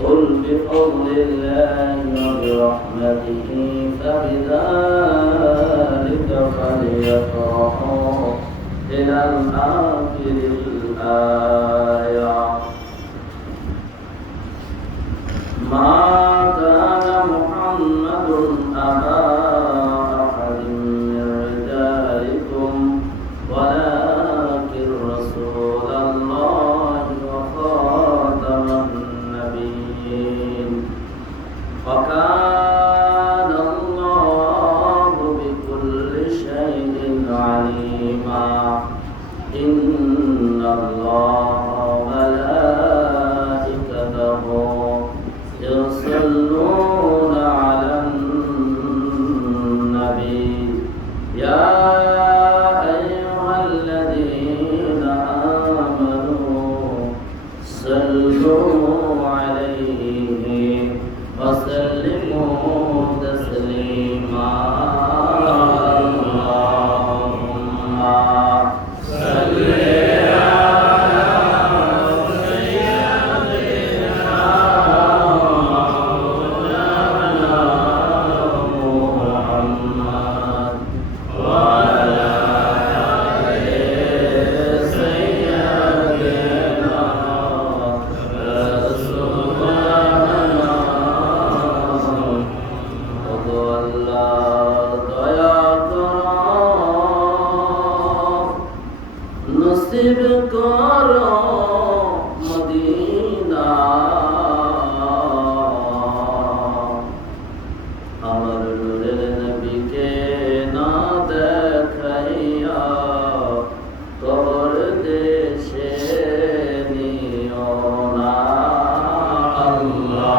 قل بفضل الله وبرحمته فبذلك فليفرحوا إلى آخر الآية. ما كان محمد أبا أحد من رجالكم ولكن رسول الله وخاتم النبيين وكان الله بكل شيء عليما. إن الله وملائكته يصلون على النبي يا أيها الذين آمنوا صلوا عليه وسلموا تسليما. اللهم صل নসিব করো মদিনা আমার নূরের নবীকে না দেখাইয়া কবর দেশে নিও না। আল্লাহুম্মা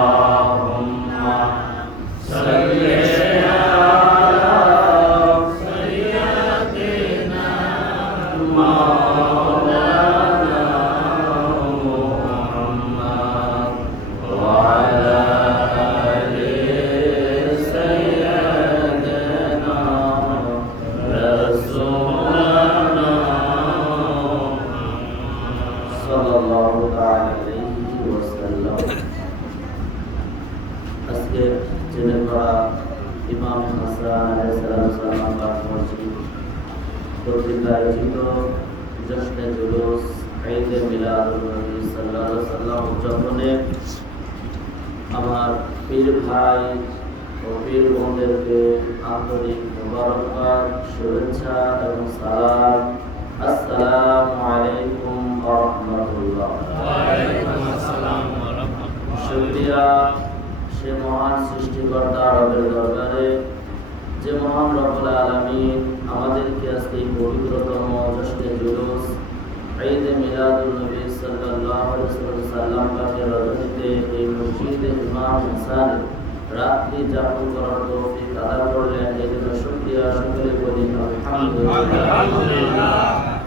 সাল্লি ইমাম হাসান আলাইহিস সালাম পাক মসজিদ কর্তৃক আয়োজিত জশ্নে জুলুস ঈদে মিলাদুন নবী সাল্লাল্লাহু আলাইহি ওয়াসাল্লাম উদযাপনে আমার পীর ভাই ও পীর বোনদেরকে আন্তরিক মোবারকবাদ, শুভেচ্ছা এবং সালাম। আসসালামু আলাইকুম ওয়া রাহমাতুল্লাহ। ওয়া আলাইকুম আসসালাম ওয়া রাহমাতুল্লাহ। শুকরিয়া সে মহান সৃষ্টিকর্তা রবের দরবারে যে মহান রব্বুল আলামিন আমাদেরকে আজকে এই পবিত্রতম জশ্নে জুলুস ঈদে মিলাদুন নবী সাল্লাল্লাহু আলাইহি ওয়াসাল্লাম পাকের রজনীতে এই মসজিদে ইমাম হাসান রাত্রি যাপন করার তৌফিক আদা করলেন। এই জন্য শুকরিয়া সকলে বলি আলহামদুলিল্লাহ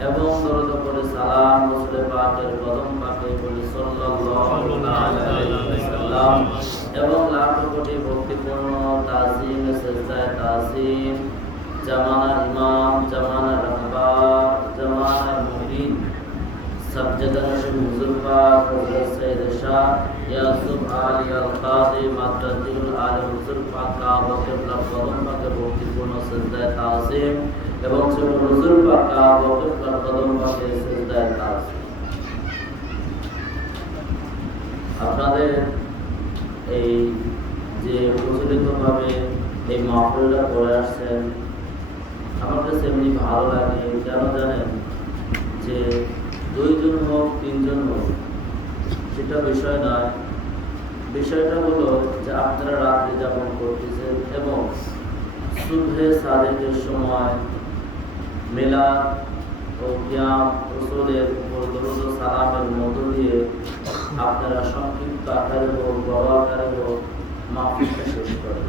এবং দরুদ পড়ে সালাম রাসূল পাকের কদম পাকে বলি সাল্লাল্লাহু আলাইহি ওয়াসাল্লাম এবং লাখ কোটি ভক্তিপূর্ণ তাজিম সেজদায়ে তাজিম জামানার ইমাম, জামানার রাহবার, জামানার মুমিন সাজ্জাদা নশীন হুজুর পাক হযরত সৈয়দ শাহ ইয়াসুফ আলী আল কাদি মাদ্রাতুল আলী হুজুর পাক কাবা কিবলার কদম পাকে ভক্তিপূর্ণ সেজদায়ে তাজিম এবং ছোট হুজুর পাক কাবা কিবলার কদম পাকে সেজদায়ে তাজিম। আপনাদের এই যে প্রচলিতভাবে এই মাহফিলটা করে আসছেন আমার কাছে এমনি ভালো লাগে। কেন জানেন? যে দুইজন হোক তিনজন হোক সেটা বিষয় নয়, বিষয়টা হলো যে আপনারা রাত্রি যাপন করতেছেন এবং সুবহে সাদেকের সময় মিলাদ ও কিয়াম রাসূলের উপর দরুদ ও সালামের মধ্য দিয়ে আপনারা সংক্ষিপ্ত আকারে হোক বড় আকারে হোক মাহফিলটা শেষ করেন।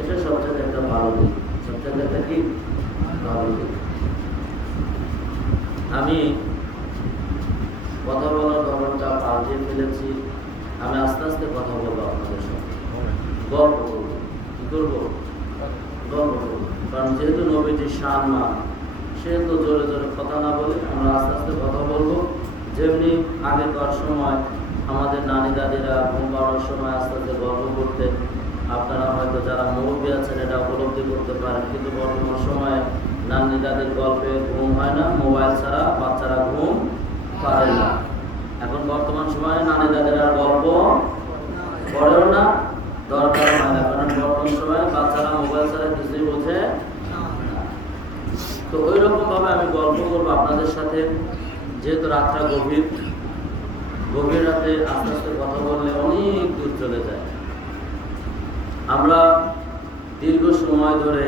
এটা সবচেয়ে একটা ভালো দিক, সবচেয়ে একটা কি ভালো দিক। আমি কথা বলার ধরনটা পাল্টে ফেলেছি। আমি আস্তে আস্তে কথা বলবো আপনাদের সাথে, গল্প করবো। কি করবো? গল্প করবো। কারণ যেহেতু নবীজির সম্মান, সেহেতু জোরে জোরে কথা না বলে আমরা আস্তে আস্তে কথা বলবো। যেমনি আগেকার সময় আমাদের নানি দাদিরা ঘুম পাড়ানোর সময় আস্তে আস্তে গল্প করতেন। আপনারা হয়তো যারা মুরব্বী আছেন এটা উপলব্ধি করতে পারেন, কিন্তু বর্তমান সময়ে নানি দাদির গল্পে ঘুম হয় না, মোবাইল ছাড়া বাচ্চারা ঘুম পারে না। এখন বর্তমান সময়ে নানি দাদির আর গল্প পড়েও না, দরকার হয় না, কারণ বর্তমান সময়ে বাচ্চারা মোবাইল ছাড়া কিছুই বোঝে না। তো ওই রকম ভাবে আমি গল্প করবো আপনাদের সাথে, যেহেতু রাতটা গভীর রাতে আস্তে আস্তে কথা বললে অনেক দূর চলে যায়। আমরা দীর্ঘ সময় ধরে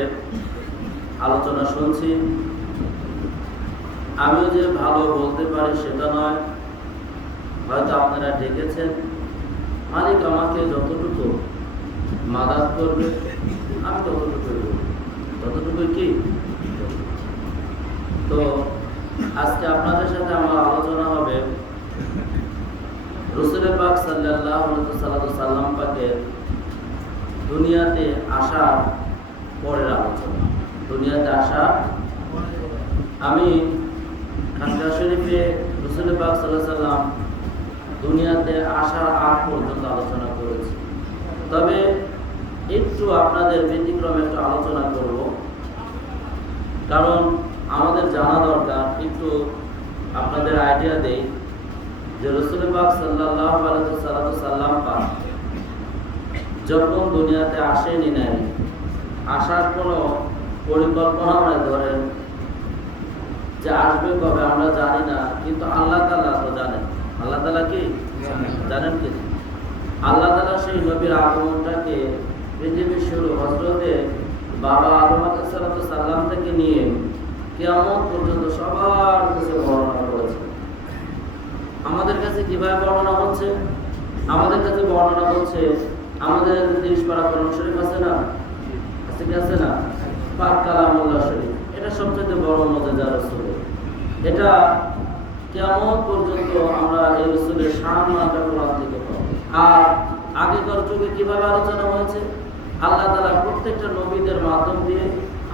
আলোচনা শুনছি। আমিও যে ভালো বলতে পারি সেটা নয়, হয়তো আপনারা ডেকেছেন, মালিক আমাকে যতটুকু মাদাত করবে আমি ততটুকুই কি। তো আজকে আপনাদের সাথে আমার আলোচনা হবে রাসূল পাক সাল্লাল্লাহু আলাইহি সাল্লাম পাকের দুনিয়াতে আসার পরের আলোচনা। দুনিয়াতে আসা, আমি খানকা শরীফে রাসূল পাক সাল্লাল্লাহু আলাইহি সাল্লাম দুনিয়াতে আসার আগ পর্যন্ত আলোচনা করেছি। তবে একটু আপনাদের ব্যতিক্রমে একটু আলোচনা করব, কারণ আমাদের জানা দরকার। একটু আপনাদের আইডিয়া দেই যে রাসূল পাক সাল্লাল্লাহু আলাইহি সাল্লাম পাক যখন দুনিয়াতে আসেনি, নাই আসার কোনো পরিকল্পনা আমরা ধরেন যে আসবে কবে আমরা জানি না, কিন্তু আল্লাহ তাআলা তো জানেন। আল্লাহ তাআলা কি জানেন কি? আল্লাহ তাআলা সেই নবীর আগমনটাকে পৃথিবীর শুরু হযরতে বাবা আদম আলাইহিস সালাম থেকে নিয়ে কিয়ামত পর্যন্ত সবার কাছে বর্ণনা করেছেন। আমাদের কাছে কিভাবে বর্ণনা হচ্ছে? আমাদের কাছে বর্ণনা হচ্ছে আমাদের 30 পারা কোরআন শরীফ আছে না, আছে কি আছে না, পাক কালামুল্লাহ শরীফ, এটা সবচেয়ে বড় মুজিজা রাসূলের। এটা কিয়ামত পর্যন্ত আমরা এই রাসূলের শান মানটা কোরআন থেকে পাবো। আর আগেকার যুগে কিভাবে আলোচনা হয়েছে? আল্লাহ তাআলা প্রত্যেকটা নবীদের মাধ্যম দিয়ে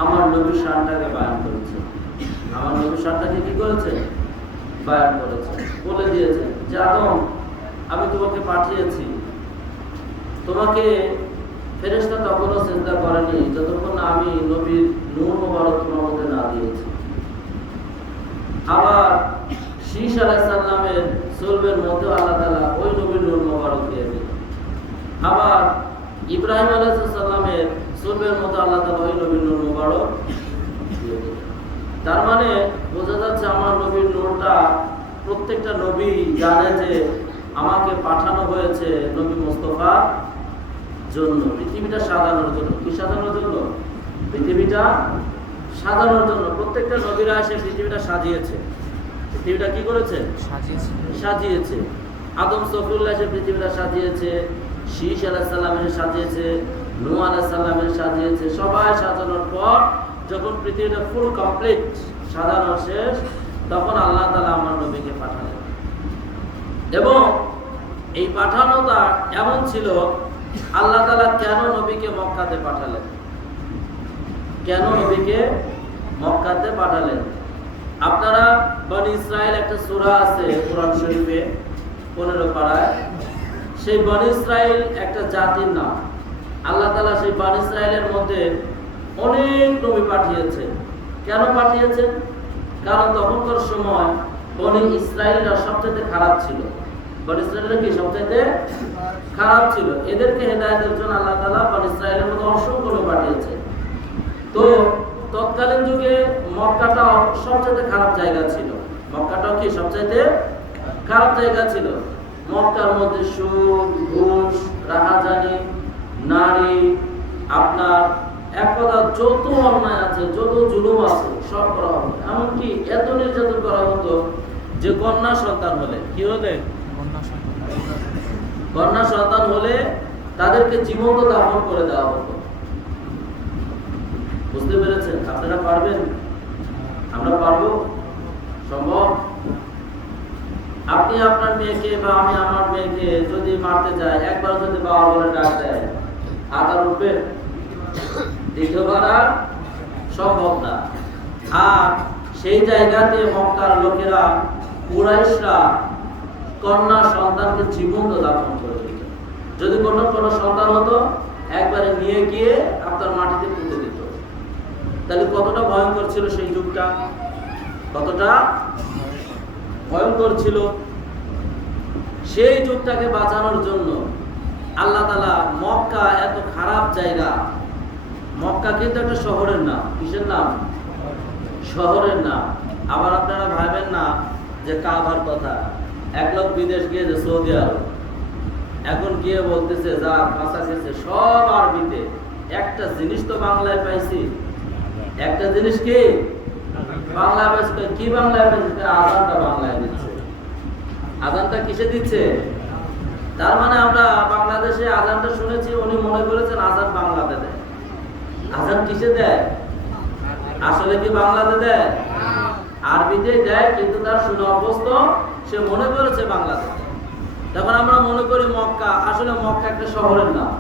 আমার নবীর শানটাকে বয়ান করেছে। আমার নবীর শানটাকে কি করেছে? বয়ান করেছে, বলে দিয়েছে যে আদম, আমি তোমাকে পাঠিয়েছি, তোমাকে ফেরেশতা তখনও চিন্তা করেনি যতক্ষণ না আমি নবীর নূর মোবারক তোমার মধ্যে না দিয়েছি। আবার শীষ আলাইহিস সালামের সলবের মধ্যে আল্লাহ তাআলা ওই নবীর নূর মোবারক দিয়ে দিলেন। আবার ইব্রাহিম আলাইহিস সালামের সলবের মধ্যে আল্লাহ তাআলা ওই নবীর নূর মোবারক দিয়ে দিলেন। তার মানে বোঝা যাচ্ছে আমার নবীর নূরটা প্রত্যেকটা নবী জানে যে আমাকে পাঠানো হয়েছে নবী মুস্তাফার জন্য, পৃথিবীটা সাজানোর জন্য। কি সাজানোর জন্য? পৃথিবীটা সাজানোর জন্য। প্রত্যেকটা নবীরা এসে পৃথিবীটা সাজিয়েছে। পৃথিবীটা কি করেছে? সাজিয়েছে। আদম সফিউল্লাহ এসে পৃথিবীটা সাজিয়েছে, শীষ আলাইহিস সালাম এসে সাজিয়েছে, নূহ আলাইহিস সালাম এসে সাজিয়েছে। সবাই সাজানোর পর যখন পৃথিবীটা ফুল কমপ্লিট, সাজানো শেষ, তখন আল্লাহ তাআলা আমার নবীকে পাঠালেন। এবং এই পাঠানোটা এমন ছিল, আল্লাহ তাআলা কেন নবীকে মক্কাতে পাঠালেন? কেন নবীকে মক্কাতে পাঠালেন? আপনারা বনি ইসরাইল একটা সূরা আছে কোরআন শরীফে 15 পারায়, সেই বনি ইসরাইল একটা জাতির নাম। আল্লাহ তাআলা সেই বনি ইসরাইলের মধ্যে অনেক নবী পাঠিয়েছেন। কেন পাঠিয়েছেন? কারণ তখনকার সময় বনি ইসরাইলরা সবচেয়ে খারাপ ছিল। বনি ইসরাইলরা কি সবচেয়ে খারাপ ছিল? এদেরকে হেদায়েতের জন্য আল্লাহ তাআলা বনি ইসরাইলের মধ্যে অসংখ্য নবী পাঠিয়েছেন। তো তৎকালীন যুগে মক্কাটা সবচেয়ে খারাপ জায়গা ছিল। মক্কাটাও কি সবচেয়ে খারাপ জায়গা ছিল। মক্কার মধ্যে সুদ, ঘুষ, রাহাজানি, নারী, আপনার এক কথা যত অন্যায় আছে, যত জুলুম আছে সব করা হতো। এমনকি এত নির্যাতন করা হতো যে কন্যা সন্তান হলে কি হলে, কন্যা সন্তান হলে তাদেরকে জীবন্ত দাফন করে দেওয়া হতো। বুঝতে পেরেছেন? আপনারা পারবেন? আমরা পারবো? সম্ভব? আপনি আপনার মেয়েকে বা আমি আমার মেয়েকে যদি মারতে যাই, একবার যদি বাবা বলে ডাক দেয়, আদার উঠবে? দ্বিতীয়বার আর সম্ভব না। আর সেই জায়গাতে মক্কার লোকেরা, কুরাইশরা কন্যা সন্তানকে জীবন্ত দাফন করে দিত। যদি কোনো সন্তান হতো একবারে নিয়ে গিয়ে আপনার মাটিতে পুঁতে দিত। তাহলে কতটা ভয়ঙ্কর ছিল সেই যুগটা, কতটা ভয়ঙ্কর ছিল। সেই যুগটাকে বাঁচানোর জন্য আল্লাহ তাআলা মক্কা, এত খারাপ জায়গা, মক্কা কিন্তু একটা শহরের নাম। কিসের নাম? শহরের নাম। আবার আপনারা ভাবেন না যে কাবার কথা। এক লোক বিদেশ গিয়েছে সৌদি আরব, এখন গিয়ে বলতেছে যা ভাষা গেছে সব আরবিতে, একটা জিনিস তো বাংলায় পাইছি। একটা জিনিস কি বাংলায় পাইছি? কি বাংলায় পাইছি? আজানটা বাংলায় দিচ্ছে। আজানটা কিসে দিচ্ছে? তার মানে আমরা বাংলাদেশে আজানটা শুনেছি, উনি মনে করেছেন আজান বাংলাতে দেয়। আজান কিসে দেয়? আসলে কি বাংলাতে দেয়? আরবিতে দেয়, কিন্তু তার শুনে অভ্যস্ত, সে মনে করেছে বাংলাতে। তখন আমরা মনে করি মক্কা, আসলে মক্কা একটা শহরের নাম।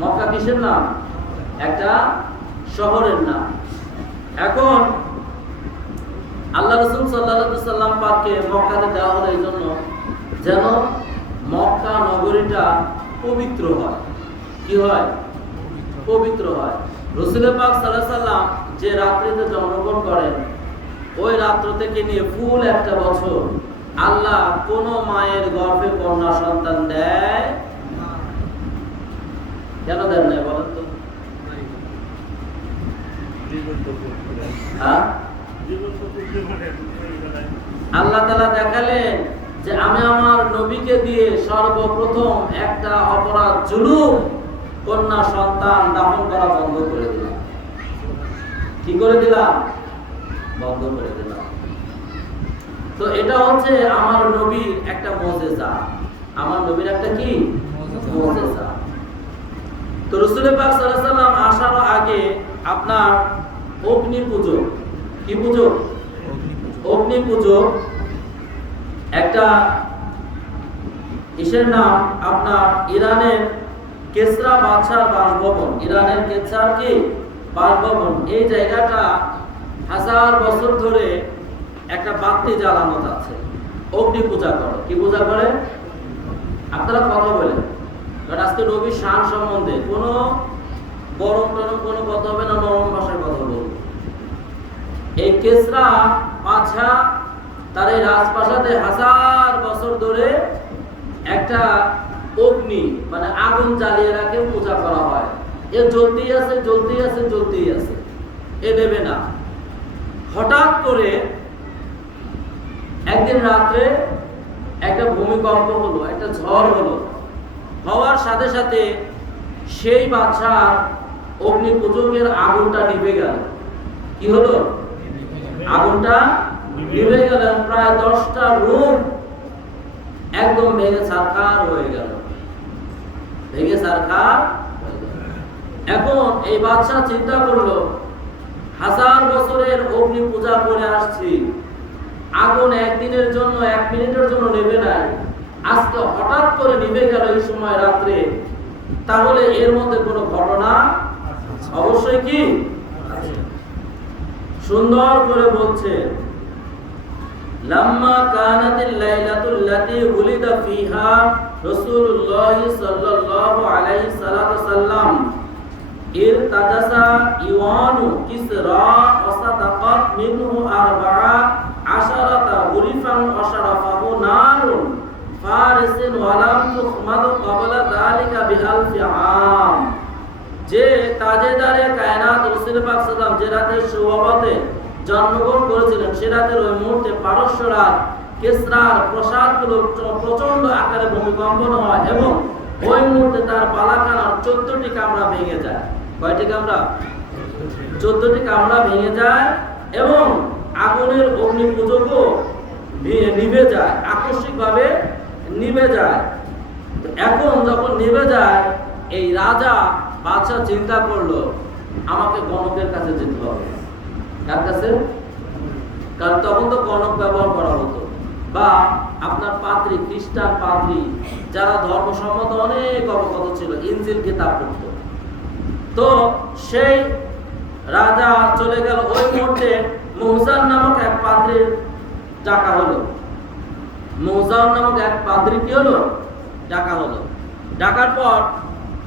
মক্কা কিসের নাম? একটা শহরের নাম। এখন আল্লাহ রাসূল সাল্লাল্লাহু আলাইহি সাল্লাম পাককে মক্কাতে দেওয়া হলো এই জন্য যেন মক্কা নগরীটা পবিত্র হয়। কি হয়? পবিত্র হয়। রাসূল পাক সাল্লাল্লাহু আলাইহি সাল্লাম যে রাত্রিতে জন্মগ্রহণ করেন, ওই রাত্র থেকে নিয়ে ফুল একটা বছর আল্লাহ কোন মায়ের গর্ভে কন্যা সন্তান দেয় না। কেন দেন না বলেন তো? আল্লাহ তাআলা দেখালেন যে আমি আমার নবীকে দিয়ে সর্বপ্রথম একটা অপরাধ, জুলুম, কন্যা সন্তান দাফন করা বন্ধ করে দিলাম। কি করে দিলাম? বন্ধ করে দিলাম। তো এটা হচ্ছে আমার নবীর একটা মুজিজা। আমার নবীর একটা কি মুজিজা। তো রাসূল পাক সাল্লাল্লাহু আলাইহি সাল্লাম আসার আগে আপনার অগ্নি পুজো, কি পুজো? অগ্নি পুজো একটা ইসের নাম আপনার ইরানের কেসরা বাদশার বাসভবন। ইরানের কেসরার কি বাসভবন, এই জায়গাটা 1000 বছর ধরে একটা বাতি জ্বালানো আছে। অগ্নি পূজা করে। কি পূজা করে? আপনারা কথা বলেন, কারণ আজকে নবীর শান সম্বন্ধে কোনো গরম টরম কোনো কথা হবে না, নরম ভাষায় কথা বলবো। এই কেসরা বাদশা তার এই রাজপ্রাসাদে 1000 বছর ধরে একটা অগ্নি মানে আগুন জ্বালিয়ে রাখে, পূজা করা হয়। এ জ্বলতেই আছে, জ্বলতেই আছে, জ্বলতেই আছে, এ দেবে না। হঠাৎ করে একদিন রাত্রে একটা ভূমিকম্প হলো, একটা ঝড় হলো। হওয়ার সাথে সাথে সেই বাদশার অগ্নি পূজকের আগুনটা নিভে গেল। কি হলো? আগুনটা নিভে গেল। প্রায় 10টা রুম একদম ভেঙে ছারখার হয়ে গেল। ভেঙে ছারখার। এখন এই বাদশা চিন্তা করলো, 1000 বছরের অগ্নি পূজা করে আসছি, আগুন একদিনের জন্য, 1 মিনিটের জন্য নেবে নাই, আজকে হঠাৎ করে নিভে গেল এই সময় রাত্রে, তাহলে এর মধ্যে কোনো ঘটনা অবশ্যই কি সুন্দর করে বলছে, লাম্মা কানাতিল লাইলাতুল লাতী উলিদা ফিহা রাসূলুল্লাহ সাল্লাল্লাহু আলাইহি সাল্লাম ইরতাজাসা ইওয়ানু কিসরা ওয়াসাতাকাত মিনহু 14 গুরিফান ওয়াশারাফাহু নারুন ফারিসিন ওয়ালাম তুহমাদ ক্বাবলা যালিকা বিআলফি আম। যে তাজেদারে কায়নাত রাসূল পাক সাল্লাল্লাহু আলাইহি যে রাতের সুবাদে জন্মগ্রহণ করেছিলেন, সে রাতের ওই মুহূর্তে পারস্য রাজ কিসরার প্রাসাদগুলো প্রচন্ড আকারে ভূমিকম্পন হয় এবং ওই মুহূর্তে তার বালাখানার 14টি কামরা ভেঙে যায়। কয়টি কামরা? 14টি কামরা ভেঙে যায় এবং আগুনের অগ্নি পূজকও নিভে যায়, আকস্মিকভাবে নিভে যায়। এখন যখন নিভে যায়, এই রাজা বাদশা চিন্তা করলো, আমাকে গণকের কাছে যেতে হবে। কার কাছে? কারণ তখন তো গণক ব্যবহার করা হতো, বা আপনার পাদ্রী, খ্রিস্টান পাদ্রী যারা ধর্মসম্মত অনেক অবগত ছিল, ইনজিল কিতাব পড়ত। তো সেই রাজা চলে গেল। ওই মুহূর্তে মুহসান নামক এক পাদ্রীর ডাকা হলো। মুজাউন নামক এক পাদ্রী কি হলো, ডাকা হলো। ডাকার পর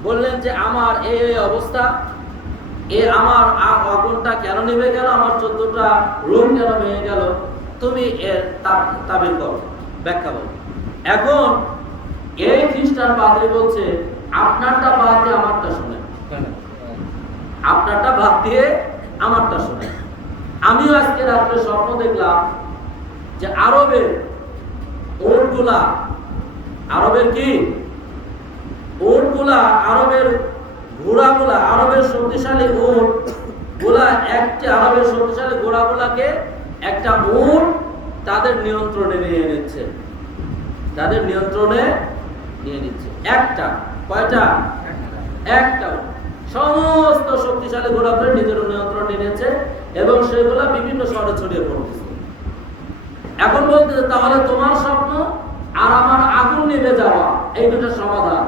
বললেন যে আমার এই অবস্থা, আমার আগুনটা কেন নিভে গেল, আমার 14টা রুম কেন ভেঙে গেল, তুমি এর তাবির করো, ব্যাখ্যা বলো। এখন এই খ্রিস্টান পাদ্রী বলছে আপনারটা বাদ দিয়ে আমারটা শুনেন, আপনারটা বাদ দিয়ে আমারটা শুনেন। আমিও আজকে রাত্রে স্বপ্ন দেখলাম যে আরবের উটগুলা, আরবের কি উটগুলা, আরবের ঘোড়াগুলা, আরবের শক্তিশালী উট গুলা, একটি আরবের শক্তিশালী ঘোড়াগুলাকে একটা উট তাদের নিয়ন্ত্রণে নিয়ে নিচ্ছে, তাদের নিয়ন্ত্রণে নিয়ে নিচ্ছে। একটা, কয়টা? একটা। সমস্ত শক্তিশালী ঘোড়াগুলো নিজের নিয়ন্ত্রণে নিয়েছে এবং সেগুলা বিভিন্ন শহরে ছড়িয়ে পড়তেছে। এখন বলতেছে তাহলে তোমার স্বপ্ন আর আমার আগুন নিভে যাওয়া, এই দুটো সমাধান,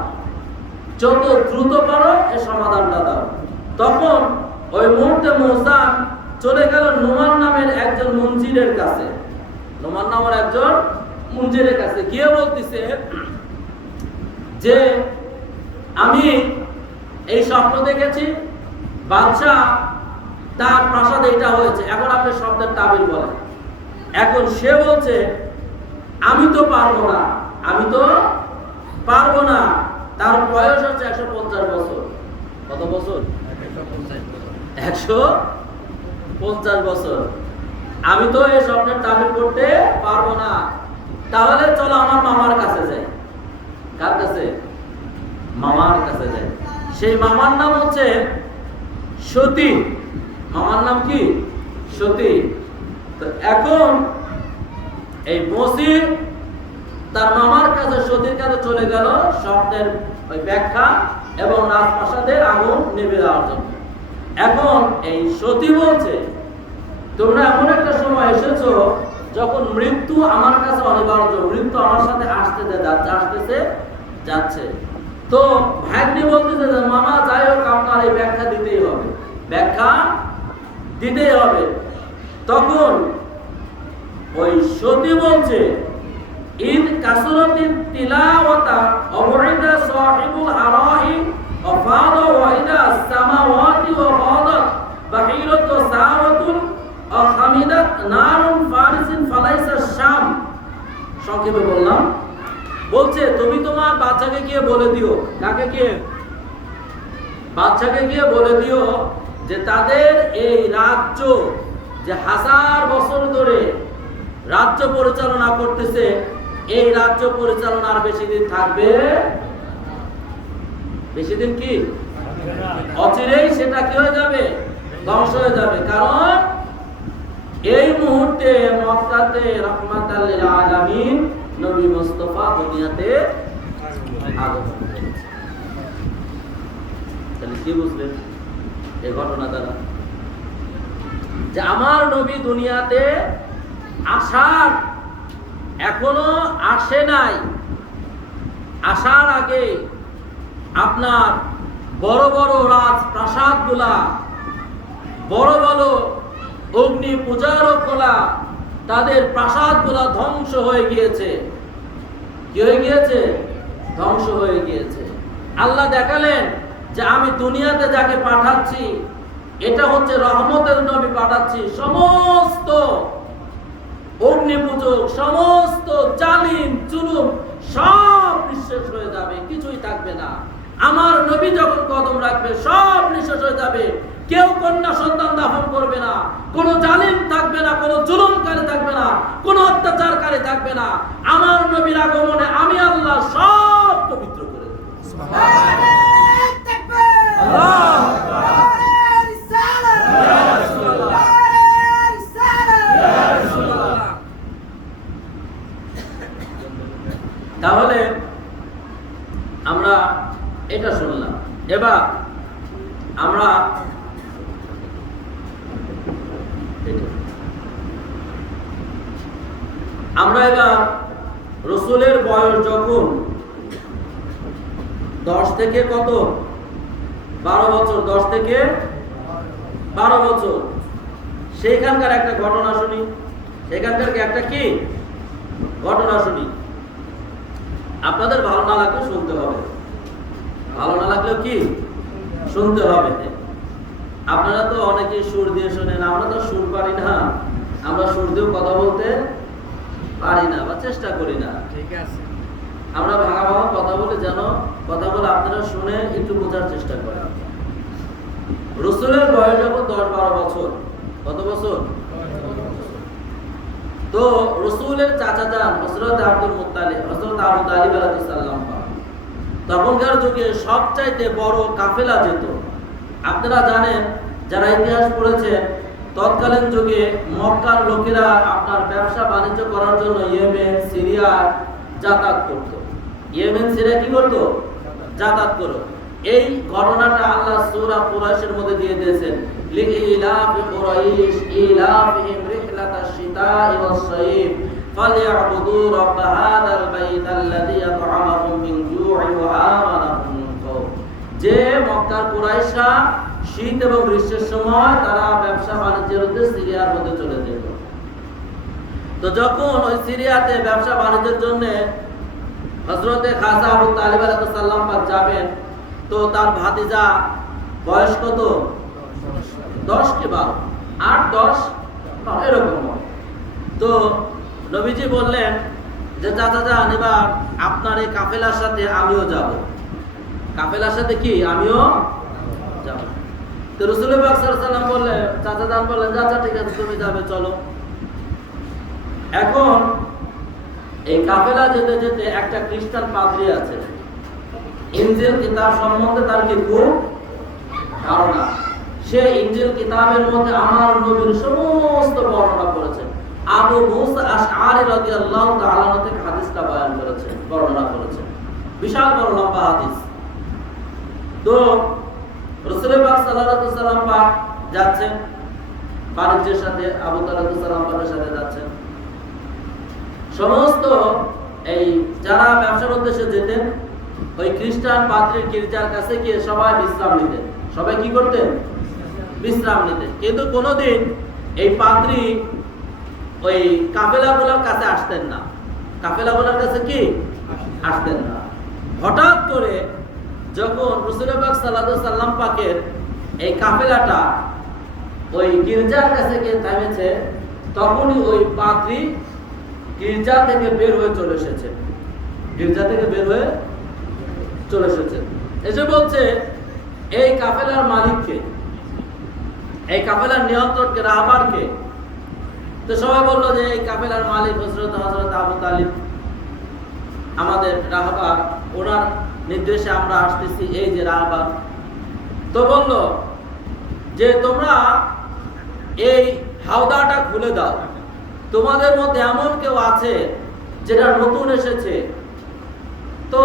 যত দ্রুত পারো এই সমাধানটা দাও। তখন ওই মুহূর্তে মুসা চলে গেল নোমান নামের একজন মঞ্জিরের কাছে, নোমান নামের একজন মঞ্জিরের কাছে গিয়ে বলতেছে যে আমি এই স্বপ্ন দেখেছি, বাদশাহ তার প্রাসাদে এটা হয়েছে, এখন আপনি স্বপ্নের তাবির বলেন। এখন সে বলছে আমি তো পারবো না, আমি তো পারবো না। তার বয়স হচ্ছে 150 বছর। কত বছর? 150 বছর। আমি তো এই স্বপ্নের তাবির করতে পারবো না। তাহলে চলো আমার মামার কাছে যাই। কার কাছে? মামার কাছে যাই। সেই মামার নাম হচ্ছে সতী। মামার নাম কি? সতী। তো এখন এই বসির তার মামার কাছে, সতীর কাছে চলে গেল স্বপ্নের ওই ব্যাখ্যা এবং রাজপ্রাসাদের আগুন নিভে দেওয়ার জন্য। এখন এই সতী বলছে তোমরা এমন একটা সময় এসেছো যখন মৃত্যু আমার কাছে অনিবার্য, মৃত্যু আমার সাথে আসতেছে যাচ্ছে। তো ভাগ্নি বলতেছে যে মামা যাই হোক আপনার এই ব্যাখ্যা দিতেই হবে, ব্যাখ্যা দিতেই হবে। তখন ওই সতী বলছে ইদ কাসরাতিন তিলাওয়াতা অবইদা সাহিবুল আরাহি অফাদা ওয়াইদা সামাওয়াতি ওয়া ফাদাত বাহিরাতু সাওয়াতুন অখামিদাত নারুন ফারিসিন ফালাইসা শাম। সংক্ষেপে বললাম, বলছে তুমি তোমার বাচ্চাকে গিয়ে বলে দিও। কাকে গিয়ে? বাচ্চাকে গিয়ে বলে দিও যে তাদের এই রাজ্য যে 1000 বছর ধরে রাজ্য পরিচালনা করতেছে, এই রাজ্য পরিচালনার বেশি দিন থাকবে, বেশি দিন কি অচিরেই সেটা কি হয়ে যাবে, ধ্বংস হয়ে যাবে। কারণ এই মুহূর্তে মক্কাতে রাহমাতাল লিল আলামিন নবী মুস্তাফা দুনিয়াতে আগমন করেছে। তাহলে কি বুঝলেন এই ঘটনা দ্বারা? যে আমার নবী দুনিয়াতে আসার এখনো আসে নাই, আসার আগে আপনার বড় বড় রাজপ্রাসাদগুলা, বড় বড় অগ্নি পূজারকগুলা, তাদের প্রাসাদগুলা ধ্বংস হয়ে গিয়েছে। কি হয়ে গিয়েছে? ধ্বংস হয়ে গিয়েছে। আল্লাহ দেখালেন যে আমি দুনিয়াতে যাকে পাঠাচ্ছি এটা হচ্ছে রহমতের নবী পাঠাচ্ছি। সমস্ত অগ্নি পূজক, সমস্ত জালিম জুলুম সব নিঃশেষ হয়ে যাবে, কিছুই থাকবে না। আমার নবী যখন কদম রাখবে সব নিঃশেষ হয়ে যাবে। কেউ কন্যা সন্তান দাফন করবে না, কোন জালিম থাকবে না, কোন জুলুমকারী থাকবে না, কোন অত্যাচারকারী থাকবে না। আমার নবীর আগমনে আমি আল্লাহ সব পবিত্র করে দেব। তাহলে আমরা এটা শুনলাম। এবার আমরা এবার রসুলের বয়স যখন 10 থেকে কত 12 বছর, 10 থেকে 12 বছর, সেইখানকার একটা ঘটনা শুনি। সেখানকার একটা কি ঘটনা শুনি। আপনাদের ভালো না লাগলে শুনতে হবে, ভালো না লাগলেও কি শুনতে হবে। আপনারা তো অনেকেই সুর দিয়ে শোনেন, আমরা তো সুর পারি না, আমরা সুর দিয়েও কথা বলতে পারি না বা চেষ্টা করি না। ঠিক আছে, আমরা ভাঙা ভাঙা কথা বলে যেন কথাগুলো আপনারা শুনে একটু বোঝার চেষ্টা করেন। রাসূলের বয়স যখন 10-12 বছর, কত বছর? তো রাসূলের চাচা যান হযরত আব্দুল মুত্তালিব, হযরত আবু তালিব আলাইহিস সালাম, তখনকার যুগে সবচাইতে বড় কাফেলা যেত। আপনারা জানেন, যারা ইতিহাস পড়েছেন, তৎকালীন যুগে মক্কার লোকেরা আপনার ব্যবসা বাণিজ্য করার জন্য ইয়েমেন, সিরিয়া যাতায়াত করত। ইয়েমেন, সিরিয়া কি করত? যাতায়াত করত। এই ঘটনাটা আল্লাহ সূরা কুরাইশের মধ্যে দিয়ে দিয়েছেন, লিইলাফি কুরাইশ ইলাফিহিম রিহলাতাশ শিতা'i ওয়াস-সাইফ ফালইয়াবুদু রাব্ব হাযাল বাইতাল্লাযী আত'আমাহুম মিন জু'in ওয়া আমানাহুম মিন খাউফ। যে মক্কার কুরাইশরা শীত এবং গ্রীষ্মের সময় তারা ব্যবসা বাণিজ্যের উদ্দেশ্যে সিরিয়ার মধ্যে চলে যেত। তো যখন ওই সিরিয়াতে ব্যবসা বাণিজ্যের জন্য হযরতে খাজা আবু তালিব আলাইহিস সালাম পাক যাবেন, তো তার ভাতিজা বয়স কত? 10 কি 12, 8, 10 এরকম। তো নবীজি বললেন যে চাচা যান, এবার আপনার এই কাফেলার সাথে আমিও যাব। কাফেলার সাথে কি আমিও যাব? তো রাসূল পাক সাল্লাল্লাহু আলাইহি ওয়াসাল্লাম বললেন, চাচা যান বললেন, আচ্ছা ঠিক আছে, তুমি যাবে, চলো। এখন এই কাফেলা যেতে যেতে একটা খ্রিস্টান পাদ্রী আছে, ইনজিল কিতাব সম্বন্ধে তার কি খুব ধারণা। সে ইনজিল কিতাবের মধ্যে আমার নবীর সমস্ত বর্ণনা করেছেন। আবু মুসা আশআরী রাদিয়াল্লাহু তাআলা থেকে হাদিসটা বয়ান করেছেন, বর্ণনা করেছেন, বিশাল বড় লম্বা হাদিস। তো রাসূল পাক সাল্লাল্লাহু আলাইহি ওয়াসাল্লাম পাক যাচ্ছেন বাণিজ্যের সাথে, আবু তালিব সাল্লাল্লাহু পাকের সাথে যাচ্ছেন। সমস্ত এই যারা ব্যবসার উদ্দেশ্যে যেতেন, ওই খ্রিস্টান পাদ্রীর গির্জার কাছে গিয়ে সবাই বিশ্রাম নিতেন। সবাই কি করতেন? বিশ্রাম নিতেন। কিন্তু কোনোদিন এই পাদ্রী ওই কাফেলাগুলোর কাছে আসতেন না। কাফেলাগুলোর কাছে কি আসতেন না। হঠাৎ করে যখন রাসূল পাক সাল্লাল্লাহু আলাইহি ওয়াসাল্লাম পাকের এই কাফেলাটা ওই গির্জার কাছে গিয়ে থেমেছে, তখনই ওই পাদ্রী গির্জা থেকে বের হয়ে চলে এসেছে। গির্জা থেকে বের হয়ে চলে এসেছে। এসে বলছে, এই কাফেলার মালিককে, এই কাফেলার নিয়ন্ত্রণকে, রাহবারকে? তো সবাই বললো যে এই কাফেলার মালিক হযরত আবু তালিব, আমাদের রাহবার, ওনার নির্দেশে আমরা আসতেছি, এই যে রাহবার। তো বললো যে তোমরা এই হাওদাটা খুলে দাও, তোমাদের মধ্যে এমন কেউ আছে যেটা নতুন এসেছে? তো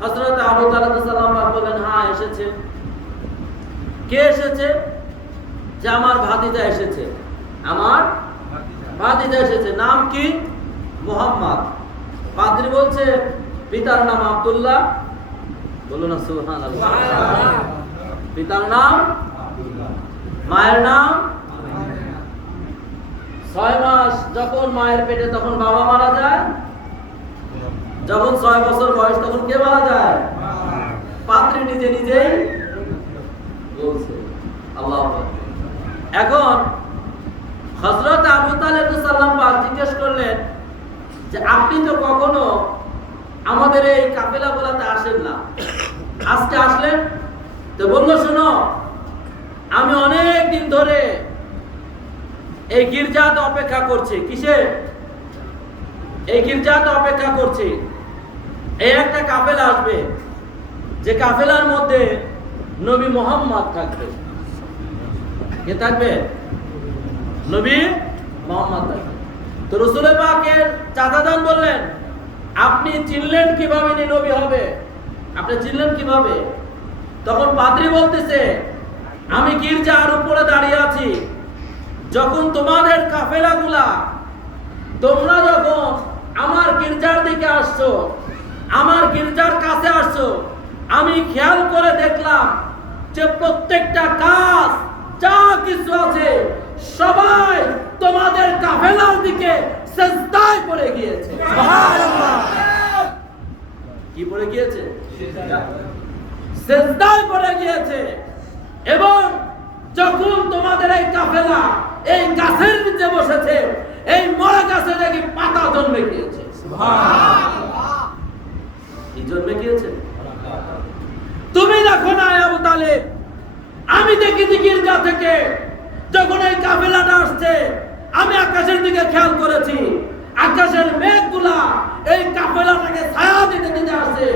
হযরত আবু তালিব সাল্লাল্লাহু আলাইহি বলেন, হ্যাঁ এসেছে। কে এসেছে? যে আমার ভাতিজা এসেছে, আমার ভাতিজা এসেছে। নাম কি? মুহাম্মদ। পাদ্রী বলছে, পিতার নাম আব্দুল্লাহ। বলুন না সুবহানাল্লাহ। পিতার নাম আব্দুল্লাহ, মায়ের নাম। 6 মাস যখন মায়ের পেটে, তখন বাবা মারা যায়। যখন 6 বছর বয়স, তখন কে মারা যায়? পাদ্রী নিজে নিজেই বলছে। আল্লাহু আকবার। এখন হযরত আবু তালিব সাল্লাম পাক জিজ্ঞেস করলেন যে আপনি তো কখনো আমাদের এই কাফেলাগুলোতে আসেন না, আজকে আসলেন? তো বলল, শোনো, আমি অনেক দিন ধরে এই গির্জাতে অপেক্ষা করছি। কিসে? এই গির্জাতে অপেক্ষা করছি। এই একটা কাফেলা আসবে, যে কাফেলার মধ্যে নবী মুহাম্মদ থাকবে। কে থাকবে? নবী মুহাম্মদ থাকবে। তো রাসূল পাকের চাচাজান বললেন, আপনি চিনলেন কিভাবে নি নবী হবে? আপনি চিনলেন কিভাবে? তখন পাদ্রী বলতেছে, আমি গির্জার উপরে দাঁড়িয়ে আছি, যখন তোমাদের কাফেলাগুলা, তোমরা যখন আমার গির্জার দিকে আসছো, আমার গির্জার কাছে আসছো, আমি খেয়াল করে দেখলাম যে প্রত্যেকটা কাজ যা কিছু আছে সবাই তোমাদের কাফেলার দিকে সিজদায় পড়ে গিয়েছে। সুবহানাল্লাহ। কি পড়ে গিয়েছে? সিজদায় পড়ে গিয়েছে। এবং যখন তোমাদের এই কাফেলা এই গাছের নিচে বসেছে, এই মরা গাছে নাকি পাতা জন্মে গিয়েছে। সুবহানাল্লাহ। কি জন্মে গিয়েছে? তুমি দেখো না আবু তালেব, আমি দেখি গির্জা থেকে যখন এই কাফেলাটা আসছে, আমি আকাশের দিকে খেয়াল করেছি, আকাশের মেঘগুলা এই কাফেলাটাকে ছায়া দিতে দিতে আসছে।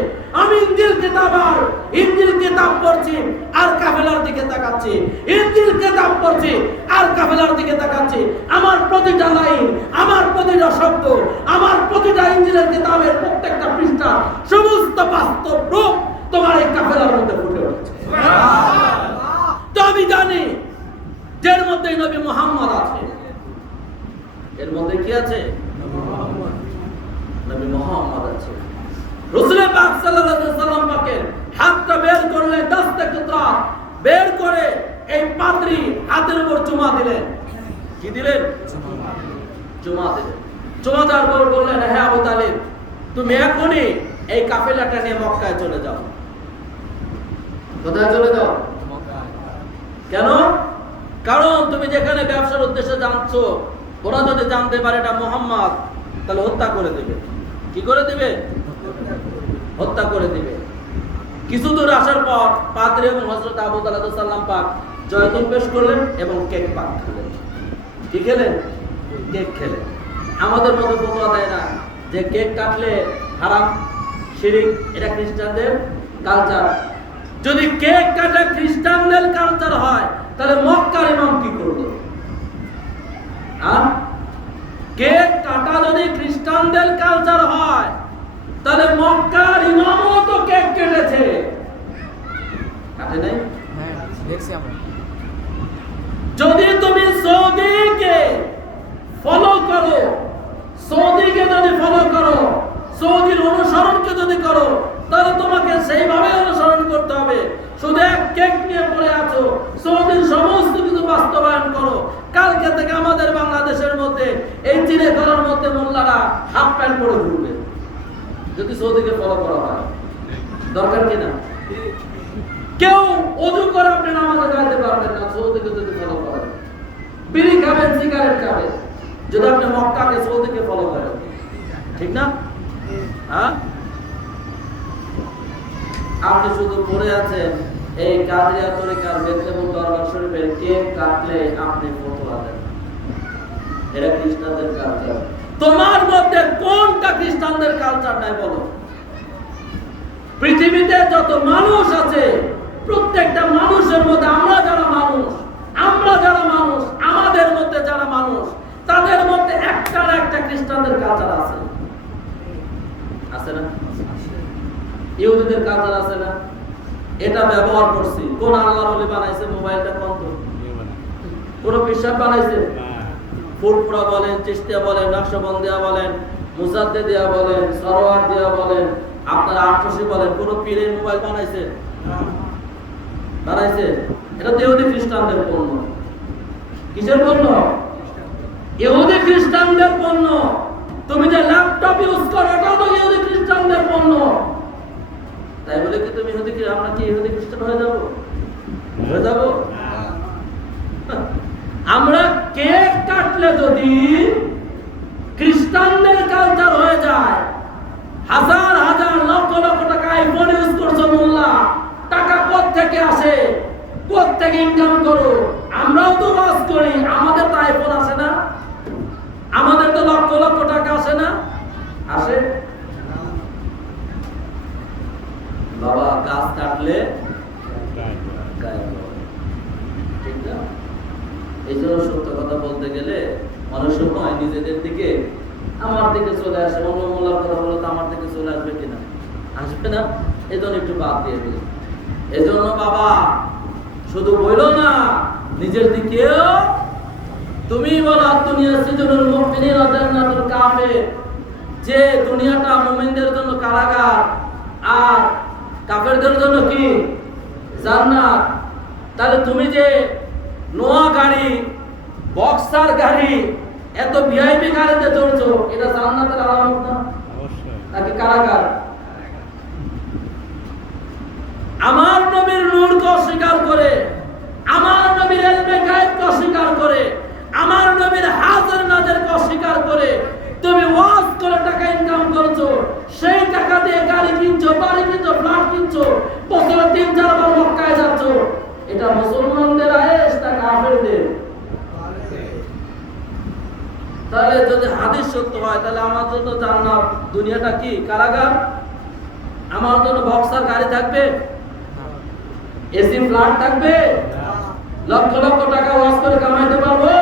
আমি ইনজিল কিতাব পড়ছি আর কাফেলার দিকে তাকাচ্ছি, ইনজিল কিতাব পড়ছি আর কাফেলার দিকে তাকাচ্ছি। আমার প্রতিটা লাইন, আমার প্রতিটা শব্দ, আমার প্রতিটা ইনজিলের কিতাবের প্রত্যেকটা পৃষ্ঠা সমস্ত বাস্তব রূপ তোমার এই কাফেলার মধ্যে ফুটে উঠেছে। তো আমি জানি যে এর মধ্যে নবী মুহাম্মদ আছে। এর মধ্যে কি আছে? নবী মুহাম্মদ আছে। রাসূল পাক সাল্লাল্লাহু আলাইহি ওয়াসাল্লাম পাকের হাতটা বের করলে দস্তে কুতরা বের করে এই পাদ্রী হাতের উপর চুমা দিলেন। কি দিলেন? চুমা দিলেন। চুমা দেওয়ার পর বললেন, হে আবু তালিব, তুমি এখনই এই কাফেলাটা নিয়ে মক্কায় চলে যাও। কোথায় চলে যাও? কেন? কারণ তুমি যেখানে ব্যবসার উদ্দেশ্যে যাচ্ছো, ওরা যদি জানতে পারে এটা মুহাম্মদ, তাহলে হত্যা করে দিবে। কি করে দিবে? হত্যা করে দিবে। কিছু দূর আসার পর পাদ্রী এবং হযরত আবু তালহা সাল্লাম পাক জয়তুন পেশ করলেন এবং কেক পাক খেলেন। কি খেলেন? কেক খেলেন। আমাদের মতো ফতোয়া দেয় না যে কেক কাটলে হারাম, শিরক, এটা খ্রিস্টানদের কালচার। যদি কেক কাটা খ্রিস্টানদের কালচার হয়, তাহলে মক্কার ইমাম কি করলো? কেক কাটা যদি খ্রিস্টানদের কালচার হয়, তাহলে মক্কার ইমামও তো কেক কেটেছে, কাটে নাই? হ্যাঁ, দেখছি আমরা। যদি তুমি সৌদিকে ফলো করো, সৌদিকে যদি ফলো করো, সৌদির অনুসরণকে যদি করো, তাহলে তোমাকে সেইভাবে অনুসরণ করতে হবে। শুধু এক কেক নিয়ে পড়ে আছো, সৌদির সমস্ত কিছু বাস্তবায়ন করো। কালকে থেকে আমাদের বাংলাদেশের মধ্যে এই চিড়ে করার মধ্যে মোল্লারা হাফ প্যান্ট পরে ঘুরবে, যদি সৌদিকে ফলো করা হয়। দরকার কিনা? কেউ ওযু করে আপনি নামাজে যাইতে পারবেন না সৌদিকে যদি ফলো করেন। বিড়ি খাবেন, সিগারেট খাবেন, যদি আপনি মক্কাকে সৌদিকে ফলো করেন। ঠিক না? হ্যাঁ, আপনি শুধু পড়ে আছেন এই কাদরিয়া তরিকার বেতলেবুল দরবার শরীফের কেক কাটলে আপনি ফতোয়া দেন, এটা খ্রিস্টানদের কালচার। তোমার মধ্যে কোনটা খ্রিস্টানদের কালচার নাই বলো? পৃথিবীতে যত মানুষ আছে, প্রত্যেকটা মানুষের মধ্যে আমরা যারা মানুষ, আমাদের মধ্যে যারা মানুষ, তাদের মধ্যে একটা না একটা খ্রিস্টানদের কালচার আছে। আছে না? ইহুদিদের কালচার আছে না? এটা ব্যবহার করছি। কোন আল্লাহ বলে বানাইছে মোবাইলটা? কোন পেশাব বানাইছে? ফুরফুরা বলেন, চিশতিয়া বলেন, নকশবন্দিয়া বলেন, মুজাদ্দিদিয়া বলেন, সরোয়ার দিয়া বলেন, আপনার আটশি বলেন, কোন পীরের মোবাইল বানাইছে? বানাইছে? এটা তো ইহুদি খ্রিস্টানদের পণ্য। কিসের পণ্য? ইহুদি খ্রিস্টানদের পণ্য। তুমি যে ল্যাপটপ ইউজ করো, এটাও তো ইহুদি খ্রিস্টানদের পণ্য। তাই বলে কি তুমি আমরা কি ইহুদি খ্রিস্টান হয়ে যাব? আমরা কেক কাটলে যদি খ্রিস্টানদের কালচার হয়ে যায়, হাজার হাজার লক্ষ লক্ষ টাকা আইফোন ইউজ করছো মোল্লা, টাকা কোত্থেকে আসে? কোত্থেকে ইনকাম করো? আমরাও তো লস করি, আমাদের তো আইফোন আসে না, আমাদের তো লক্ষ লক্ষ টাকা আসে না? আসে? বাবা গাছ কাটলে ঠিক না? এই জন্য সত্য কথা বলতে গেলে অনেক সময় নিজেদের দিকে আমার দিকে চলে আসে, অন্য মোল্লার কথা বলো তো আমার দিকে চলে আসবে কিনা? আসবে না। এই জন্য একটু বাদ দিয়ে দিল। এই জন্য বাবা শুধু বইলো না, নিজের দিকেও তুমি বলো দুনিয়া সিজনুল মুমিনিন ওয়া জান্নাতুল কাফির, যে দুনিয়াটা মুমিনদের জন্য কারাগার আর কাফেরদের জন্য কি? জান্নাত। তাহলে তুমি যে নোয়া গাড়ি, বক্সার গাড়ি, এত ভিআইপি গাড়িতে চড়ছো, এটা জান্নাতের আলামত না? অবশ্যই। নাকি কারাগার? অস্বীকার করে তুমি ওয়াজ করে টাকা ইনকাম করছো, সেই টাকা দিয়ে গাড়ি কিনছো, বাড়ি কিনছো, ফ্ল্যাট কিনছো, বছরে 3-4 বার মক্কায় যাচ্ছো, এটা মুসলমানদের আয়েশ না কাফেরদের? তাহলে যদি হাদিস সত্য হয় তাহলে আমার জন্য জান্নাত দুনিয়াটা কি কারাগার? আমার জন্য বক্সার গাড়ি থাকবে, এসি ফ্ল্যাট থাকবে, লক্ষ লক্ষ টাকা ওয়াজ করে কামাইতে পারবো?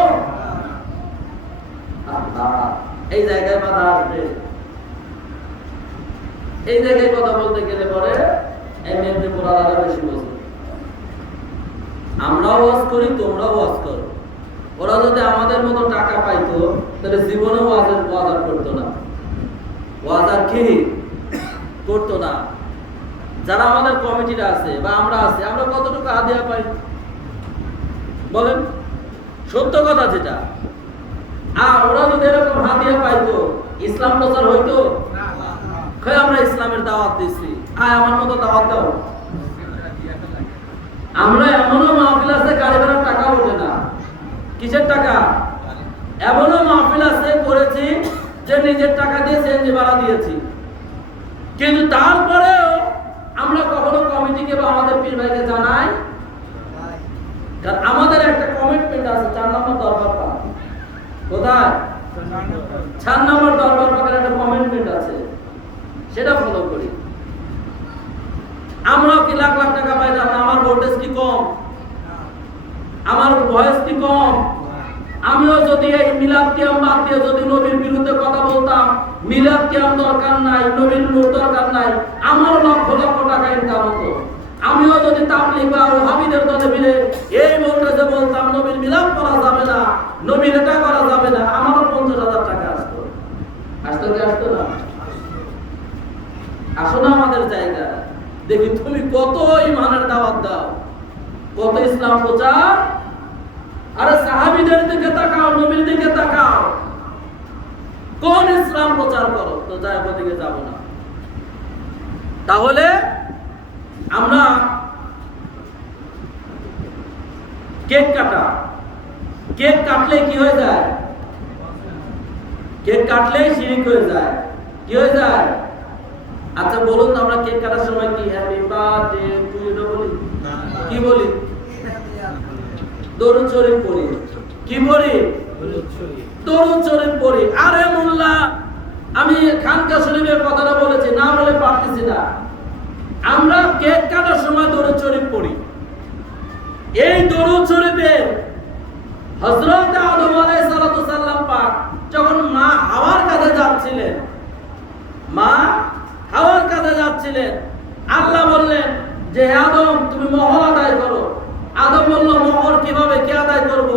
এই জায়গায় বাধা আসবে। এই জায়গায় কথা বলতে গেলে পরে এমনি পড়ালেখা বেশি বলছে। আমরাও ওয়াজ করি, তোমরাও ওয়াজ করো। ওরা যদি আমাদের মতো টাকা পাইতো তাহলে জীবনেও ওয়াজ করতো না, ওয়াজ আর কি করতো না। যারা আমাদের কমিটিরা আছে বা আমরা আছি, আমরা কতটুকু হাদিয়া পাই বলেন? সত্য কথা যেটা। আর ওরা যদি এরকম হাদিয়া পাইতো, ইসলাম প্রচার হইতো? আমরা ইসলামের দাওয়াত দিচ্ছি, আমার মতো দাওয়াত দাও। আমরা এমনও মাহফিল আছে গাড়ি ভাড়ার টাকা ওঠে না। কিসের টাকা? এমনও মাহফিল আছে করেছি যে নিজের টাকা দিয়ে সিএনজি ভাড়া দিয়েছি, কিন্তু তারপরেও আমরা কখনো কমিটিকে বা আমাদের পীর ভাইকে জানাই। কারণ আমাদের একটা কমিটমেন্ট আছে, 4 নম্বর দরবার পাক। কোথায়? 4 নম্বর দরবার পাকের একটা কমিটমেন্ট আছে, সেটা ফলো করি। আমরা কি লাখ লাখ টাকা পাই না? আমার ভোল্টেজ কি কম? আমার ভয়েস কি কম? আমিও যদি এই মিলাদ কিয়াম বাদ দিয়ে যদি নবীর বিরুদ্ধে কথা বলতাম, মিলাদ কিয়াম দরকার নাই, নবীর নূর দরকার নাই, আমার লক্ষ লক্ষ টাকা ইনকাম হতো। আমিও যদি তাবলীগ বা ওহাবীদের দলে মিলে এই ভোল্টেজে বলতাম নবীর মিলাদ করা যাবে না, নবীর এটা করা যাবে না, আমারও 50,000 টাকা আসতো। আসতো কি আসতো না? আসো না আমাদের জায়গায়, দেখি তুমি কত ইমানের দাওয়াত দাও, কত ইসলাম প্রচার। আরে সাহাবীদের দিকে তাকাও, নবীর দিকে তাকাও, কোন ইসলাম প্রচার করো? তো যাই ওদিকে যাব না। তাহলে আমরা কেক কাটা, কেক কাটলে কি হয়ে যায়? কেক কাটলেই শিরক হয়ে যায়। কি হয়ে যায়? আচ্ছা বলুন তো, আমরা কেক কাটার সময় কি হ্যাপি বার্থডে টু ইউ বলি? কি বলি? দরুদ শরীফ পড়ি। কি পড়ি? দরুদ শরীফ পড়ি। আরে মোল্লা, আমি খানকা শরীফের কথাটা বলেছি, না বলে পারতেছি না। আমরা কেক কাটার সময় দরুদ শরীফ পড়ি। এই দরুদ শরীফে হযরত আদম আলাইহিস সালাম পাক যখন মা হাওয়ার কাছে যাচ্ছিলেন, মা হাওয়ার কাছে যাচ্ছিলেন, আল্লাহ বললেন যে হে আদম তুমি মহর আদায় করো। আদম বলল মহর কিভাবে কি আদায় করব?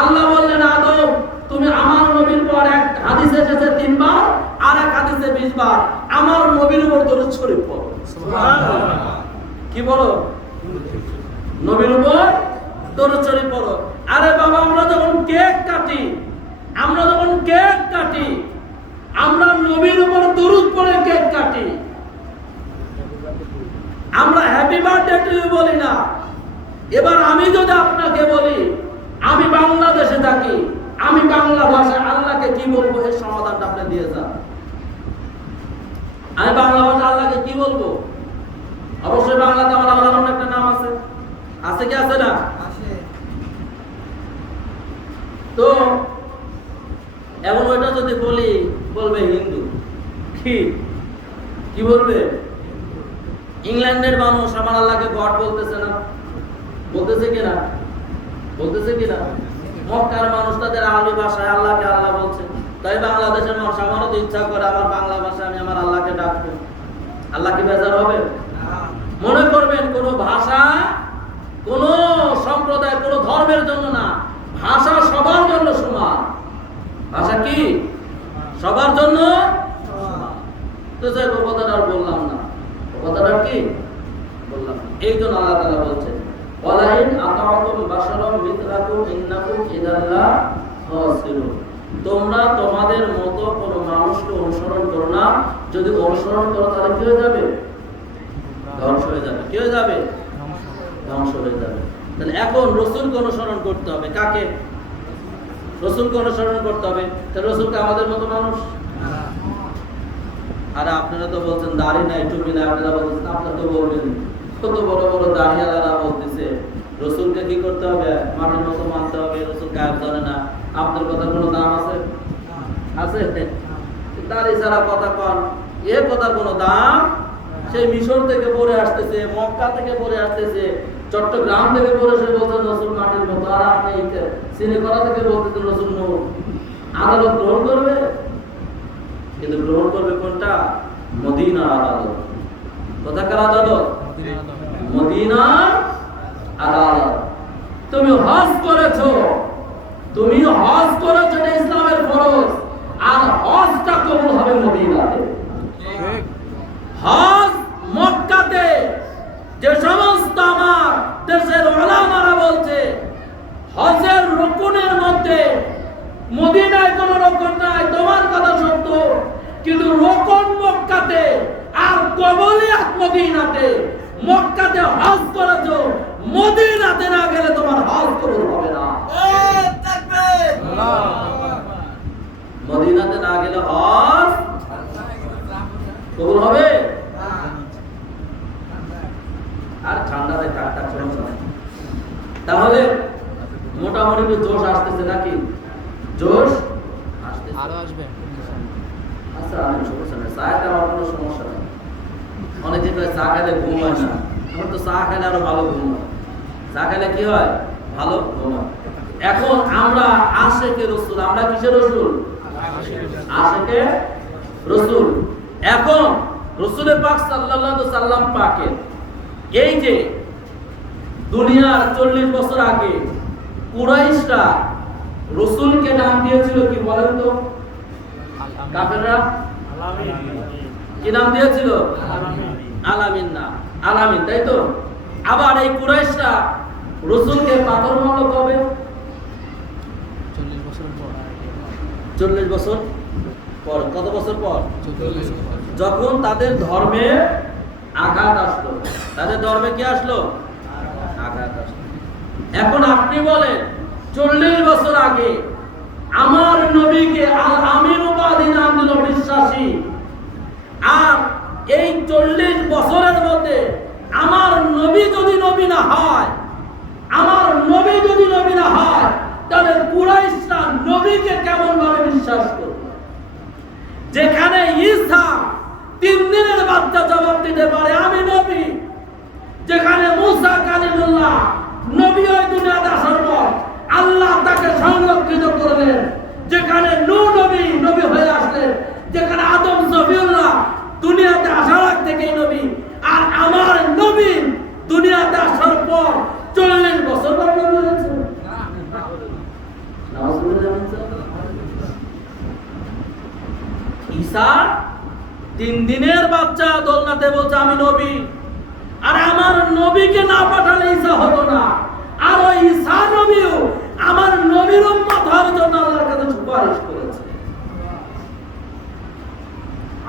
আল্লাহ বললেন আদম তুমি আমার নবীর পর এক হাদিসে এসেছে 3 বার, আর এক হাদিসে 20 বার আমার নবীর উপর দরুদ শরীফ পড়ো। সুবহানাল্লাহ। কি বলো? নবীর উপর দরুদ শরীফ পড়ো। আরে বাবা, আমরা যখন কেক কাটি, আমরা নবীর উপর দরুদ পড়ে কেক কাটি। আমরা হ্যাপি বার্থডে টু ইউ বলি না। এবার আমি যদি আপনাকে বলি আমি বাংলাদেশে থাকি, আমি বাংলা ভাষায় আল্লাহকে কি বলবো, এর সমাধানটা আপনি দিয়ে যান। আমি বাংলা ভাষায় আল্লাহকে কি বলবো? অবশ্যই বাংলাতে আমার আল্লাহর একটা নাম আছে। আছে কি আছে না? আছে। তো এখন ওইটা যদি বলি, বলবে হিন্দু। কি বলবে? ইংল্যান্ডের মানুষ আমার আল্লাহকে গড বলতেছে না? বলতেছে কিনা? বলতেছে কিনা? মক্কার মানুষ তাদের আরবি ভাষায় আল্লাহকে আল্লাহ বলছে। তাই বাংলাদেশের মানুষ, আমারও তো ইচ্ছা করে আমার বাংলা ভাষায় আমি আমার আল্লাহকে ডাকবো। আল্লাহ কি বেজার হবে? মনে করবেন কোন ভাষা কোন সম্প্রদায় কোন ধর্মের জন্য না, ভাষা সবার জন্য সমান। ভাষা কি সবার জন্য সমান। তো যাই কথাটা আর বললাম না, কথাটা কি বললাম। এই জন্য আল্লাহ তাআলা বলছেন ওয়ালাইন আতাআতুম বাশারাম মিথলাকুম ইন্নাকুম ইদাল্লা খাসিরুন। তোমরা তোমাদের মতো কোন মানুষকে অনুসরণ করো না, যদি অনুসরণ করো তাহলে কি হয়ে যাবে? ধ্বংস হয়ে যাবে। কি হয়ে যাবে? ধ্বংস হয়ে যাবে। তাহলে এখন রাসূলকে অনুসরণ করতে হবে। কাকে? রসুলকে অনুসরণ করতে হবে। তো রসুলকে আমাদের মতো মানুষ। আর আপনারা তো বলছেন দাড়ি নাই টুপি নাই, আপনারা বলছেন, আপনারা তো বলবেন কত বড় বড় দাড়িওয়ালারা বলতেছে রসুলকে কি করতে হবে, মাটির মতো মানতে হবে, রসুল গায়েব জানে না। আপনার কথা কোনো দাম আছে? আছে? দাড়ি ছাড়া কথা কন, এ কথার কোনো দাম? সেই মিশর থেকে পড়ে আসতেছে, মক্কা থেকে পড়ে আসতেছে, চট্টগ্রাম থেকে পড়ে সে বলছেন রসুল মাটির মতো, আর আপনি সিনেকলা থেকে বলতেছেন রসুল নূর। আদালত গ্রহণ করবে, কিন্তু গ্রহণ করবে কোনটা? মদিনার আদালত। কোথাকার আদালত? মদিনার আদালত। তুমি হজ করেছো, তুমি হজ করেছো, এটা ইসলামের ফরজ, আর হজটা কবুল হবে মদিনাতে। হজ মক্কাতে যে সমস্ত আমার দেশের ওলামারা বলছে হজের রুকুনের মধ্যে মদিনায় কোনো রকম নাই, তোমার কথা সত্য, কিন্তু রোকন মক্কাতে আর কবুলিয়াত মদিনাতে। মক্কাতে হজ করেছো, মদিনাতে না গেলে তোমার হজ কবুল হবে না। মদিনাতে না গেলে হজ কবুল হবে? আর ঠান্ডাতে টাকটাক সমস্যা নাই। তাহলে মোটামুটি একটু জোশ আসতেছে নাকি? জোশ আসতেছে, আরো আসবে। আচ্ছা, আমি সমস্যা নেই, চা খেতে আমার কোনো সমস্যা নেই। অনেকে কয় চা খেলে ঘুম হয় না, আমার তো চা খেলে আরো ভালো ঘুম হয়। চা খেলে কি হয়? ভালো ঘুম হয়। এখন আমরা আশেকে রসুল, আমরা কিসের রসুল? আশেকে রসুল। এখন রসুলের পাক সাল্লাল্লাহু আলাইহি সাল্লাম পাকের এই যে দুনিয়ার 40 বছর আগে কুরাইশরা রসুলকে নাম দিয়েছিল কি বলেন তো? কাফেররা কি নাম দিয়েছিল? আলামিন না, আলামিন, তাই তো? আবার এই কুরাইশরা রসুলকে পাথর মারলো কবে? 40 বছর পর। 40 বছর পর। কত বছর পর? 40 বছর পর। যখন তাদের ধর্মে আঘাত আসলো। তাদের ধর্মে কি আসলো? আঘাত আসলো। এখন আপনি বলেন 40 বছর আগে আমার নবীকে আল আমিন উপাধি নাম দিল বিশ্বাসী, আর এই 40 বছরের মধ্যে আমার নবী যদি নবী না হয়, আমার নবী যদি নবী না হয়, তাহলে কুরাইশরা নবীকে কেমন ভাবে বিশ্বাস করবে? যেখানে ঈসা 3 দিনের বাচ্চা জবাব দিতে পারে আমি নবী, যেখানে মুসা কালিমুল্লাহ নবী ওই দুনিয়াতে আসার পর আল্লাহ তাকে সংরক্ষিত করলেন, যেখানে নূহ নবী নবী হয়ে আসলেন, যেখানে আদম সফিউল্লাহ দুনিয়াতে আসার আগ থেকেই নবী, আর আমার নবী দুনিয়াতে আসার পর 40 বছর পর নবী হয়েছে। ঈসা 3 দিনের বাচ্চা দোলনাতে বলছে আমি নবী, আর আমার নবীকে না পাঠালে ঈসা হতো না। আর ওই ঈসা নবীও আমার নবীর উম্মত হওয়ার জন্য আল্লাহর কাছে সুপারিশ করেছে।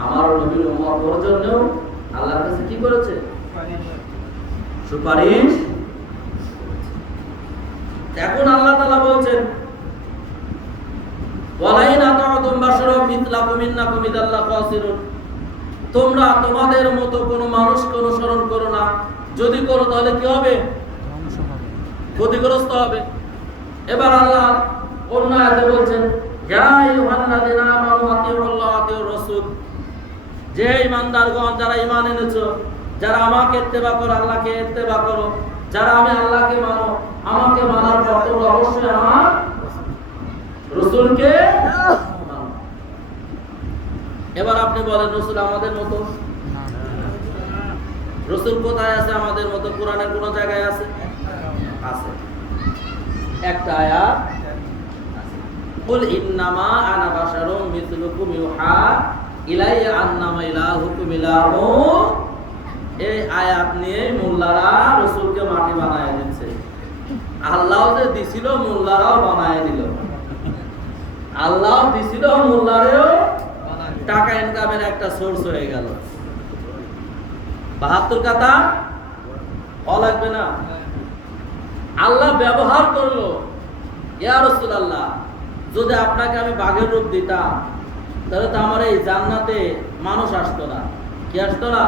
আমার নবীর উম্মত হওয়ার জন্য আল্লাহর কাছে কি করেছে? সুপারিশ। এখন আল্লাহ তাআলা বলছেন ওয়ালাইন আতাউতুম বাশারাম মিথলাকুম ইন্নাকুম ইদাল্লা খাসিরুন, তোমরা তোমাদের মতো কোনো মানুষকে অনুসরণ করো না, যদি করো তাহলে কি হবে? ক্ষতিগ্রস্ত হবে। এবার আল্লাহ অন্য আয়াতে বলছেন ইয়া আইয়ুহাল্লাযিনা আমানু আতিউল্লাহ আতিউর রাসূল, যে ঈমানদারগণ যারা ঈমান এনেছো, যারা আমাকে ইত্তেবা করো, আল্লাহকে ইত্তেবা করো, যারা আমি আল্লাহকে মানো, আমাকে মানার পর তোমরা অবশ্যই আমার রাসূলকে মানো। এবার আপনি বলেন রাসূল আমাদের মতো? রাসূল কোথায় আছে আমাদের মতো? কোরআনের কোন জায়গায় আছে? আছে, একটা আয়াত আছে, কুল ইন্নামা আনা বাশারুম মিথলুকুম ইউহা ইলাইয়া আন্নামা ইলাহুকুম ইলাহু। এই আয়াত নিয়ে মোল্লারা রাসূলকে মাটি বানায় দিচ্ছে। আল্লাহ যে দিছিল মোল্লারাও বানায় দিল, আল্লাহ দিছিল মোল্লারেও টাকা ইনকামের একটা সোর্স হয়ে গেল। 72 কাতা লাগবে না, আল্লাহ ব্যবহার করলো ইয়া রাসূলুল্লাহ যদি আপনাকে আমি বাঘের রূপ দিতাম তাহলে তো আমার এই জান্নাতে মানুষ আসতো না। কি আসতো না?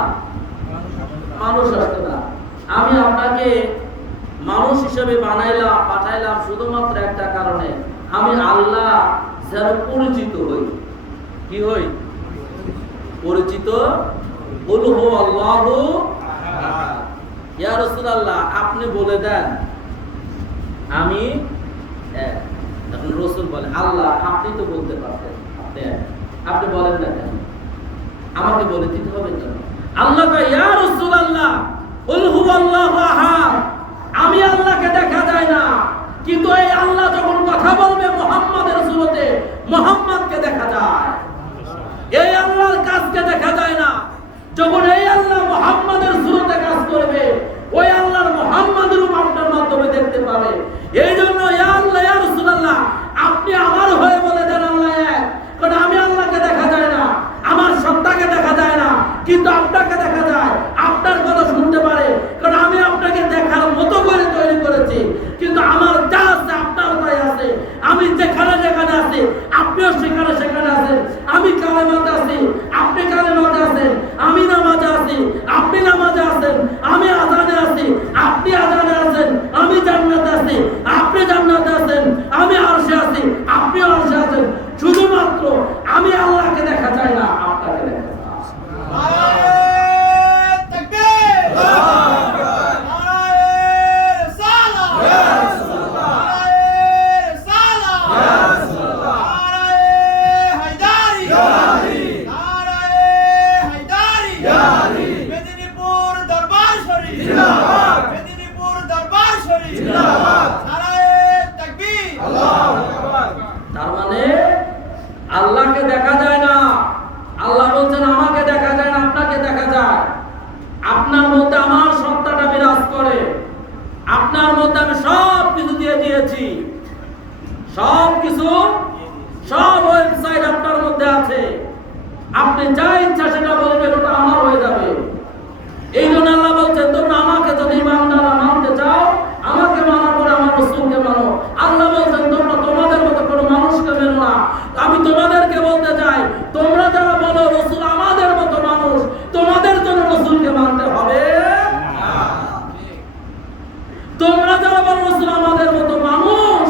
মানুষ আসতো না। আমি আপনাকে মানুষ হিসেবে বানাইলাম, পাঠাইলাম শুধুমাত্র একটা কারণে, আমি আল্লাহ যেন পরিচিত হই। কি হই? পরিচিত। কুল হু আল্লাহু আহাদ। ইয়া রাসূলুল্লাহ, আপনি বলে দেন আমি এক। এখন রাসূল বলে, আল্লাহ আপনি তো বলতে পারতেন, আপনি বলেন না কেন? আমাকে বলে দিতে হবে কেন? আল্লাহ কয়, ইয়া রাসূলুল্লাহ কুল হু আল্লাহু আহাদ, আমি আল্লাহকে দেখা যায় না, কিন্তু এই আল্লাহ যখন কথা বলবে মুহাম্মাদের সুরতে, মুহাম্মাদকে দেখা যায়। এই আল্লাহর কাজকে দেখা যায় না। যখন এই আল্লাহ মুহাম্মাদের সুরতে কাজ করবে, ওই আল্লাহর মুহাম্মাদের রূপ আপনার মাধ্যমে দেখতে পাবে। এই জন্য ইয়া আল্লাহ ইয়া রাসূলুল্লাহ, আপনি আমার হয়ে বলে দেন আল্লাহ এক। কারণ আমি আল্লাহকে দেখা যায় না, আমার সত্তাকে দেখা যায় না, কিন্তু আপনাকে দেখা যায়, আপনার কথা শুনতে পারে। কারণ আমি আপনাকে দেখার মতো করে তৈরি করেছি, কিন্তু আমার যা আছে আপনার তাই আছে। আমি যেখানে যেখানে আছি আপনিও সেখানে সেখানে আছেন। আমি কালেমাতে আছি, আপনি কালেমাতে আছেন। আমি নামাজে আছি, আপনি নামাজে আছেন। আমি আযানে আছি, আপনি আযানে আছেন। আমি জান্নাতে আছি, আপনি জান্নাতে আছেন। আমি আরশে আছি, আপনিও আরশে আছেন। শুধুমাত্র আমি আল্লাহকে দেখা যায় না, আপনাকে দেখা যায়। তার মানে আল্লাহকে দেখা যায় না। আল্লাহ বলছেন আমাকে দেখা যায় না, আপনাকে দেখা যায়। আপনার মধ্যে আমার সত্তাটা বিরাজ করে। আপনার মধ্যে আমি সব কিছু দিয়ে দিয়েছি, সব কিছু, সব ওয়েবসাইট আপনার মধ্যে আছে। আপনি যা ইচ্ছা সেটা বলবেন, ওটা আমার হয়ে যাবে। এই জন্য আল্লাহ বলছেন, তোমরা আমাকে যদি ইমানদাররা মানতে চাও, আমাকে মানার পরে আমার রাসূলকে মানো। আল্লাহ বলছেন, তোমরা তোমাদের মতো কোনো মানুষকে মেনো না। আমি তোমাদেরকে বলতে চাই, তোমরা যারা বলো রাসূল আমাদের মতো মানুষ, তোমাদের জন্য রাসূলকে মানতে হবে। তোমরা যারা বলো রাসূল আমাদের মতো মানুষ,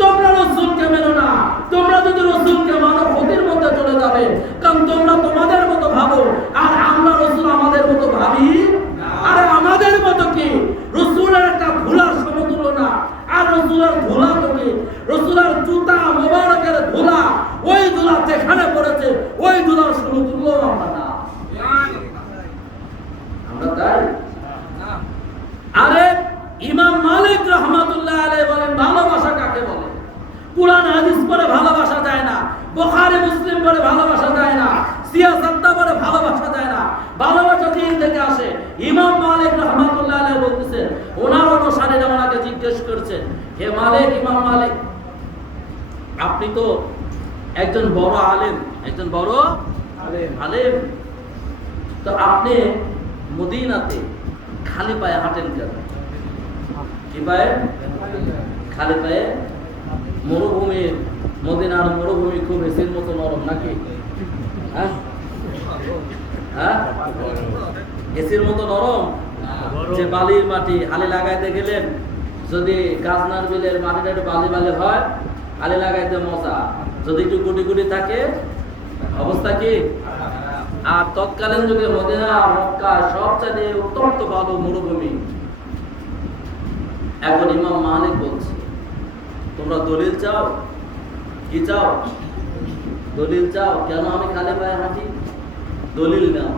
তোমরা রাসূলকে মেনো না। তোমরা যদি রাসূলকে মানো, ক্ষতির মধ্যে চলে যাবে। কারণ তোমরা তোমাদের মতো ভাবো, আর আমরা রাসূল আমাদের মতো ভাবি। আরে আমাদের মতো কি? রাসূলের একটা ধুলার সমতুল্য না। আর রাসূলের ধুলা তো কি? রাসূলের জুতা মোবারকের ধুলা, ওই ধুলা যেখানে পড়েছে ওই ধুলার সমতুল্য আমরা না। আমরা তাই? আরে ইমাম মালিক রাহমাতুল্লাহ আলাইহি বলেন, ভালোবাসা কাকে বলে? কুরআন হাদিস পড়ে ভালোবাসা যায় না, বুখারী মুসলিম পড়ে ভালোবাসা যায় না, সিয়াসাত পড়ে ভালোবাসা যায় না। ভালোবাসা দিন থেকে আসে। ইমাম মালিক রাহমাতুল্লাহ আলাইহি বলতেছেন, ওনার অনুসারীরা ওনাকে জিজ্ঞেস করছেন, হে মালিক, ইমাম মালিক, আপনি তো একজন বড় আলেম, একজন বড় আলেম, তো আপনি মদিনাতে খালি পায়ে হাঁটেন কেন? কি পায়ে? খালি পায়ে। মরুভূমি, মদিনার মরুভূমি খুব এসির মতো নরম নাকি? হ্যাঁ হ্যাঁ, এসির মতো নরম। যে বালির মাটি হালি লাগাইতে গেলেন, যদি গাজনার বিলের মাটিটা একটু বালি বালি হয়, হালি লাগাইতে মজা। যদি একটু গুটি গুটি থাকে, অবস্থা কি? আর তৎকালীন যুগে মদিনা, মক্কা সবচেয়ে উত্তপ্ত বালু মরুভূমি। এখন ইমাম মালিক বলছে, তোমরা দলিল চাও? কি চাও? দলিল চাও কেন আমি খালি পায়ে হাঁটি? দলিল নাও।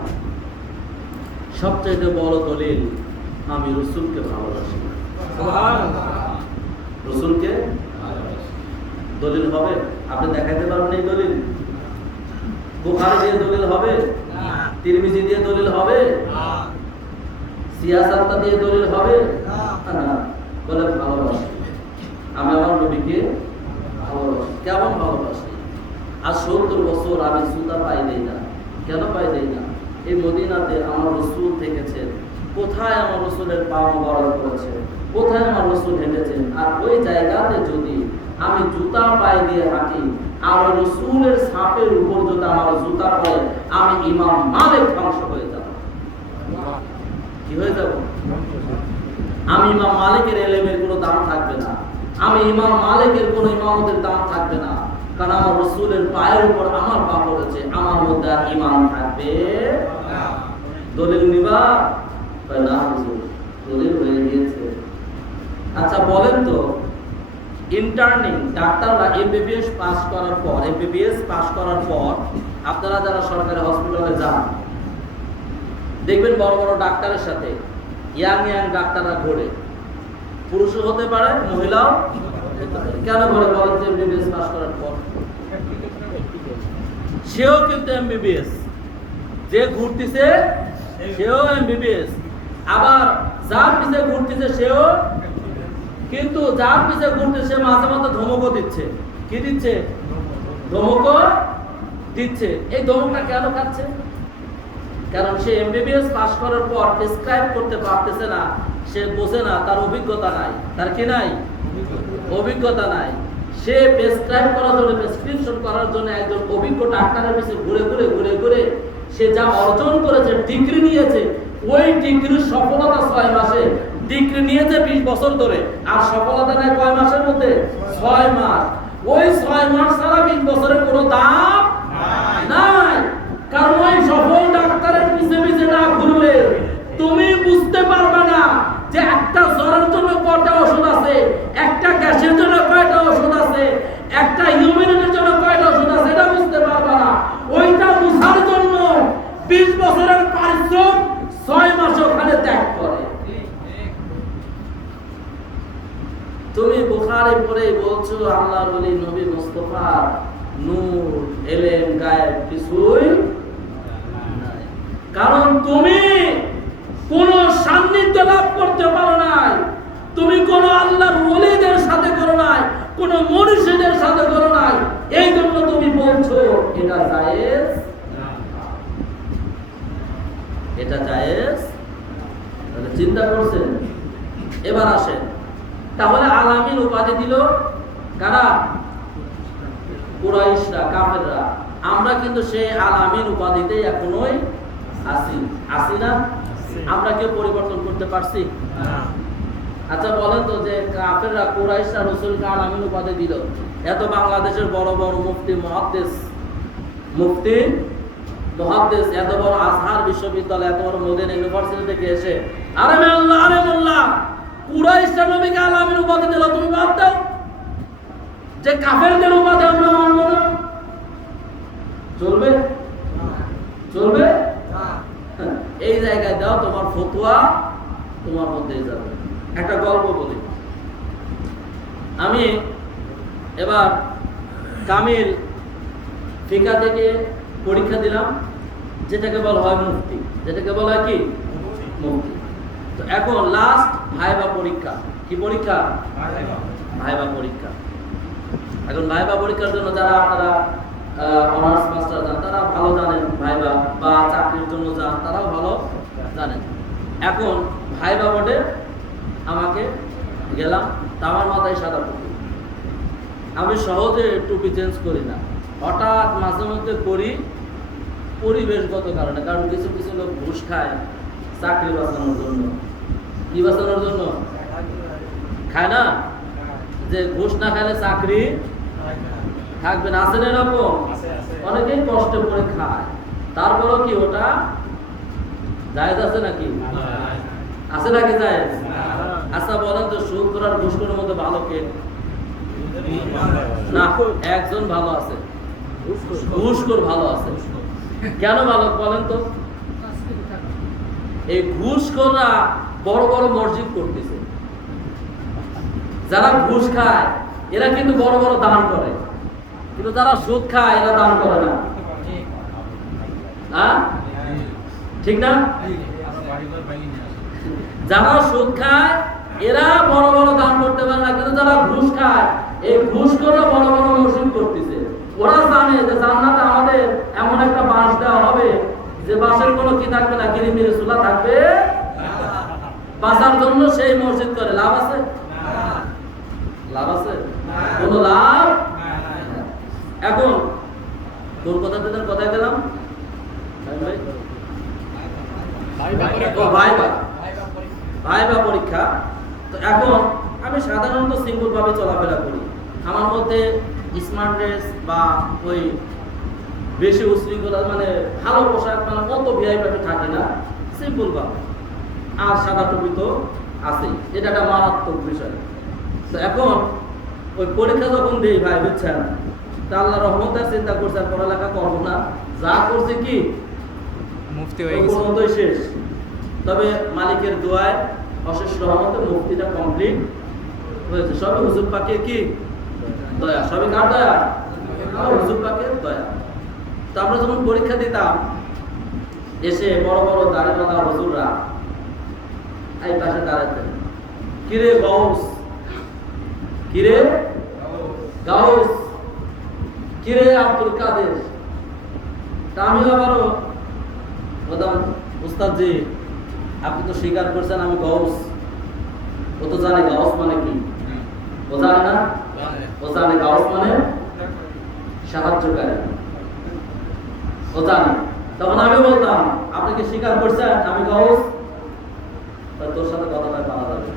সবচেয়ে বড় দলিল, আমি রাসূলকে ভালোবাসি। রাসূলকে দলিল হবে? আপনি দেখাইতে পারবেন এই দলিল? বুখারী দিয়ে দলিল হবে? তিরমিজি দিয়ে দলিল হবে? সিয়াসাত দিয়ে দলিল হবে? না। বলে ভালোবাসি, আমি আমার নবীকে ভালোবাসি। কেমন ভালোবাসি? আজ 70 বছর আমি জুতা পাই দেই না। কেন পাই দেই না? এই মদিনাতে আমার রাসূল থেকেছেন। কোথায় আমার রাসূলের পা মোবারক পড়েছে, কোথায় আমার রাসূল হেঁটেছেন। আর ওই জায়গাতে যদি আমি জুতা পায়ে দিয়ে হাঁটি, আর রাসূলের ছাপের উপর যদি আমার জুতা পড়ে, আমি ইমাম মালিক ধ্বংস হয়ে যাব। কি হয়ে যাব? আমি ইমাম মালিকের ইলমের কোনো দাম থাকবে না, আমি ইমাম মালিকের কোনো ইমামতের দাম থাকবে না, কারণ আমার রাসূলের পায়ের উপর আমার পা পড়েছে, আমার মধ্যে আর ঈমান থাকবে না। দলিল নিবা না হুজুর, দলিল হয়ে গিয়েছে। আচ্ছা বলেন তো, ইন্টার্নিং ডাক্তাররা এমবিবিএস পাস করার পর আপনারা যারা সরকারি হসপিটালে যান, দেখবেন বড় বড় ডাক্তারের সাথে ইয়াং ডাক্তাররা ঘোরে, পুরুষও হতে পারে মহিলাও হতে পারে। কেন ঘোরে বলেন তো? এমবিবিএস পাস করার পর সেও কিন্তু এমবিবিএস, যে ঘুরতেছে সেও এমবিবিএস, আবার যার পিছে ঘুরতেছে সেও, কিন্তু যার পিছে ঘুরতেছে মাঝে মাঝে ধমকও দিচ্ছে। কি দিচ্ছে? ধমকও দিচ্ছে। এই ধমকটা কেন খাচ্ছে? কারণ সে এমবিবিএস পাস করার পর প্রেসক্রাইব করতে পারতেছে না, সে বোঝে না, তার অভিজ্ঞতা নাই। তার কি নাই? অভিজ্ঞতা নাই। সে প্রেসক্রাইব করার জন্য, প্রেসক্রিপশন করার জন্য একজন অভিজ্ঞ ডাক্তারের পিছনে ঘুরে ঘুরে সে যা অর্জন করেছে, ডিগ্রি নিয়েছে, ওই ডিগ্রির সফলতা 6 মাসে, ডিগ্রি নিয়েছে 20 বছর ধরে, আর সফলতা নেয় কয় মাসের মধ্যে? 6 মাস। ওই 6 মাস ছাড়া 20 বছরের কোনো দাম নাই। কারণ ওই সফল ডাক্তারের পিছে পিছে না ঘুরলে তুমি বুঝতে পারবে না যে একটা জ্বরের জন্য কয়টা ওষুধ আছে, একটা গ্যাসের জন্য কয়টা ওষুধ আছে, একটা ইউমিনিটির জন্য কয়টা ওষুধ আছে, এটা বুঝতে পারবে না। ওইটা বুঝার জন্য 20 বছরের পরিশ্রম 6 মাস ওখানে ত্যাগ করে। তুমি বুখারী পড়ে বলছো আল্লাহর ওলি নবী মুস্তাফা নূর এলেম গায়েব কিছুই নাই, কারণ তুমি কোন সান্নিধ্য লাভ করতে পারো নাই, তুমি কোন আল্লাহর ওলিদের সাথে করো নাই, কোন মুর্শিদের সাথে করো নাই, এই জন্য তুমি বলছো এটা জায়েজ না। এটা জায়েজ? তাহলে চিন্তা করছেন? এবার আসেন, তাহলে আলামিন উপাধি দিল কারা? কুরাইশরা, কাফেররা। আমরা কিন্তু সেই আলামিন উপাধিতেই এখনোই আছি না? আমরা কেউ পরিবর্তন করতে পারছি না। আচ্ছা বলেন তো, যে কাফেররা, কুরাইশরা রাসূলকে আলামিন উপাধি দিল, এত বাংলাদেশের বড় বড় মুফতি মুহাদ্দিস, এত বড় আজহার বিশ্ববিদ্যালয়, এত বড় মদিনা ইউনিভার্সিটি থেকে এসে আরে মোল্লা কুরাইশরা নবীকে আলামিন উপাধি দিল, তুমি বাদ দাও যে কাফেরদের উপাধি আমরা মানব না। চলবে? চলবে না। এই জায়গায় দাও, তোমার ফতোয়া তোমার মধ্যেই যাবে। একটা গল্প বলি। আমি এবার কামিল ফিকা থেকে পরীক্ষা দিলাম, যেটাকে বলা হয় মুফতি, যেটাকে বলা হয় কি মুফতি। তো এখন লাস্ট ভাইবা পরীক্ষা। কি পরীক্ষা? ভাইবা পরীক্ষা। এখন ভাইবা পরীক্ষার জন্য যারা আপনারা অনার্স মাস্টার যান তারা ভালো জানেন, ভাইবা বা চাকরির জন্য যান তারাও ভালো জানেন। এখন ভাইবা বোর্ডে আমাকে গেলাম, তা আমার মাথায় সাদা টুপি, আমি সহজে টুপি চেঞ্জ করি না, হঠাৎ মাঝে মধ্যে করি পরিবেশগত কারণে। কারণ কিছু কিছু লোক ঘুষ খায় চাকরি বাঁচানোর জন্য। কি বাঁচানোর জন্য খায় না? যে ঘুষ না খাইলে চাকরি থাকবে না, আছে না এরকম? অনেকেই কষ্ট করে খায়, তারপরও কি ওটা জায়েজ আছে নাকি? আছে নাকি জায়েজ? আচ্ছা বলেন তো, সুদ করার ঘুষ করার মধ্যে ভালো কে? না, একজন ভালো আছে, ঘুষখোর ভালো আছে। কেন ভালো বলেন তো? এই ঘুষখোররা বড় বড় মসজিদ করতেছে। যারা ঘুষ খায় এরা কিন্তু বড় বড় দান করে, কিন্তু যারা সুদ খায় এরা দান করে না। ঠিক না? যারা সুদ খায় এরা বড় বড় দান করতে পারে না, কিন্তু যারা ঘুষ খায়, এই ঘুষখোররা বড় বড় মসজিদ করতেছে। ওরা জানে যে জান্নাতে আমাদের এমন একটা বাঁশ দেওয়া হবে যে বাঁশের কোনো কি থাকবে না, কিরিমিরি চুলা থাকবে, বাঁচার জন্য সেই মসজিদ করে। লাভ আছে? লাভ আছে? কোনো লাভ। এখন কোন কথায় গেলাম? ভাইবা পরীক্ষা। তো এখন আমি সাধারণত সিম্পল ভাবে চলাফেরা করি। আমার মধ্যে স্মার্টনেস বা ওই বেশি উশৃঙ্খলা মানে ভালো পোশাক মানে অত ভিআইপি থাকে না, সিম্পল ভাবে। আর সাদা টুপি তো আছে, এটা একটা মারাত্মক বিষয়। তো এখন ওই পরীক্ষা যখন দেই ভাই বুঝছেন, তা আল্লাহ রহমতের চিন্তা করছে আর পড়ালেখা করবো না, যা করছে কি মুফতি হয়ে গেছে শেষ। তবে মালিকের দোয়ায় অশেষ রহমতে মুফতিটা কমপ্লিট হয়েছে। সবই হুজুর পাকে কি দয়া, সবই কার দয়া? হুজুর পাকের দয়া। তো আমরা যখন পরীক্ষা দিতাম, এসে বড় বড় দাড়িওয়ালা হুজুররা এই পাশে দাঁড়াতেন, কিরে গাউস, কিরে গাউস, কিরে আব্দুল কাদের। তা আমি আবারও বলতাম, উস্তাদ জি আপনি তো স্বীকার করছেন আমি গাউস। ও তো জানে গাউস মানে কি, ও জানে না? ও জানে গাউস মানে সাহায্যকারী, ও জানে। তখন আমি বলতাম আপনি কি স্বীকার করছেন আমি গাউস? তোর সাথে কথাটা পাওয়া যাবে।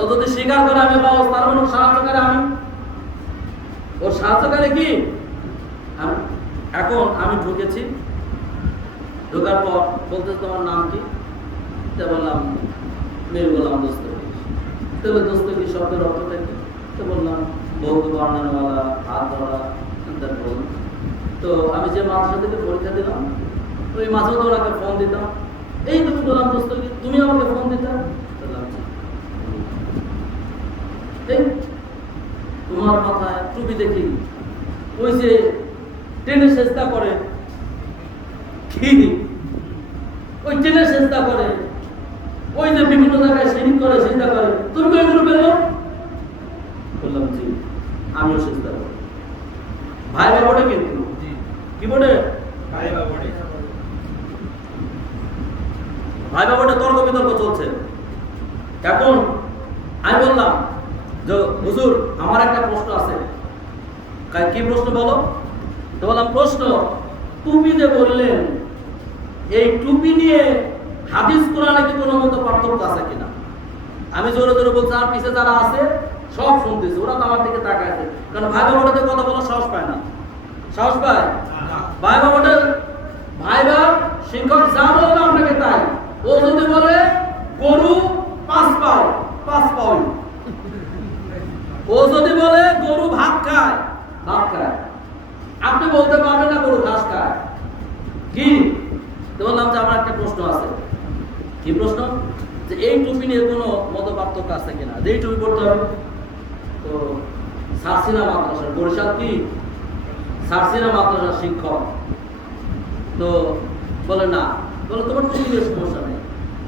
ও যদি স্বীকার করে আমি গাউস, তার মানে সাহায্যকারী আমি, ওর সাহায্যকারী কি আমি। এখন আমি ঢুকেছি, ঢোকার পর বলতে তোমার নাম কি? বললাম মেয়ে, বললাম দোস্তগীর। তবে দোস্তগীর শব্দের অর্থটা কি? তো বললাম বহু বর্ণনাওয়ালা, হাত ধরা। তো আমি যে মাদ্রাসা থেকে পরীক্ষা দিলাম, ওই মাঝে ওনাকে ফোন দিতাম, এই তুমি বললাম দোস্তগীর, তুমি আমাকে ফোন দিতাম। বললাম এই তোমার মাথায় টুপি দেখি, ওই যে ট্রেনে চেষ্টা করে কি, ওই ট্রেনে চেষ্টা করে, ওই যে বিভিন্ন জায়গায় সিনিক করে চেষ্টা করে, তুমি কি ওইগুলো পেলো? বললাম জি আমিও চেষ্টা করি। ভাই বাবাটা কিন্তু কি বলে ভাই বাবাটা তর্ক বিতর্ক চলছে। এখন আমি বললাম যে হুজুর আমার একটা প্রশ্ন আছে। কি প্রশ্ন বলো? তো বললাম প্রশ্ন, টুপি যে বললেন, এই টুপি নিয়ে হাদিস কোরআনে কি কোনো মতো পার্থক্য আছে কিনা? আমি জোরে জোরে বলছি, আর পিছে যারা আছে সব শুনতেছে, ওরা তো আমার দিকে তাকাইছে, কারণ ভাই বাবাটাতে কথা বলার সাহস পায় না। সাহস পায় ভাই বাবাটা, ভাই বাবা শিক্ষক যা বলবে আপনাকে তাই। ও যদি বলে গরু 5 পাও, 5 পাও। ও যদি বলে গরু ভাত খায়, ভাত খায়। আপনি বলতে পারবেন না গরু ঘাস খায় কি? তো বললাম যে আমার একটা প্রশ্ন আছে। কি প্রশ্ন? যে এই টুপি নিয়ে কোনো মত পার্থক্য আছে কিনা, যে এই টুপি পড়তে হবে। তো সারসিনা মাদ্রাসার বরিশাল কি সারসিনা মাদ্রাসার শিক্ষক তো বলে না, বলে তোমার টুপি নিয়ে সমস্যা নেই,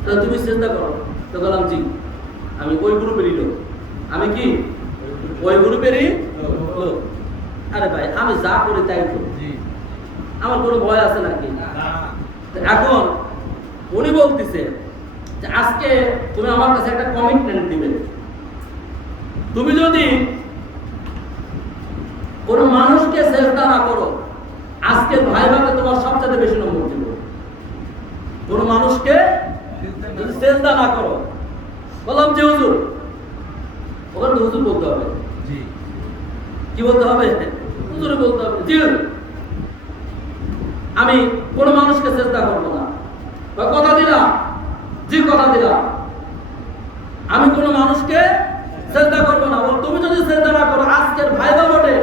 তো তুমি চিন্তা করো। তো বললাম জি আমি ওই গ্রুপেরই লোক। আমি কি ওই গ্রুপেরই লোক? আরে ভাই আমি যা করি তাই তো, আমার কোনো ভয় আছে নাকি? এখন উনি বলতেছে যে আজকে তুমি আমার কাছে একটা কমিটমেন্ট দিবে, তুমি যদি কোন মানুষকে চেষ্টা না করো, আজকের ভাইভাকে তোমার সবচেয়ে বেশি নম্বর দিব। কোন মানুষকে যদি চেষ্টা না করো। বললাম যে হুজুর, ওখানে তো হুজুর বলতে হবে। কি বলতে হবে? হুজুর বলতে হবে। জি আমি কোন মানুষকে চেষ্টা করবো না। কথা দিলাম, জি কথা দিলাম, আমি কোন মানুষকে চেষ্টা করবো না। তুমি যদি চেষ্টা না করো, আজকের ভাইবা বোর্ডে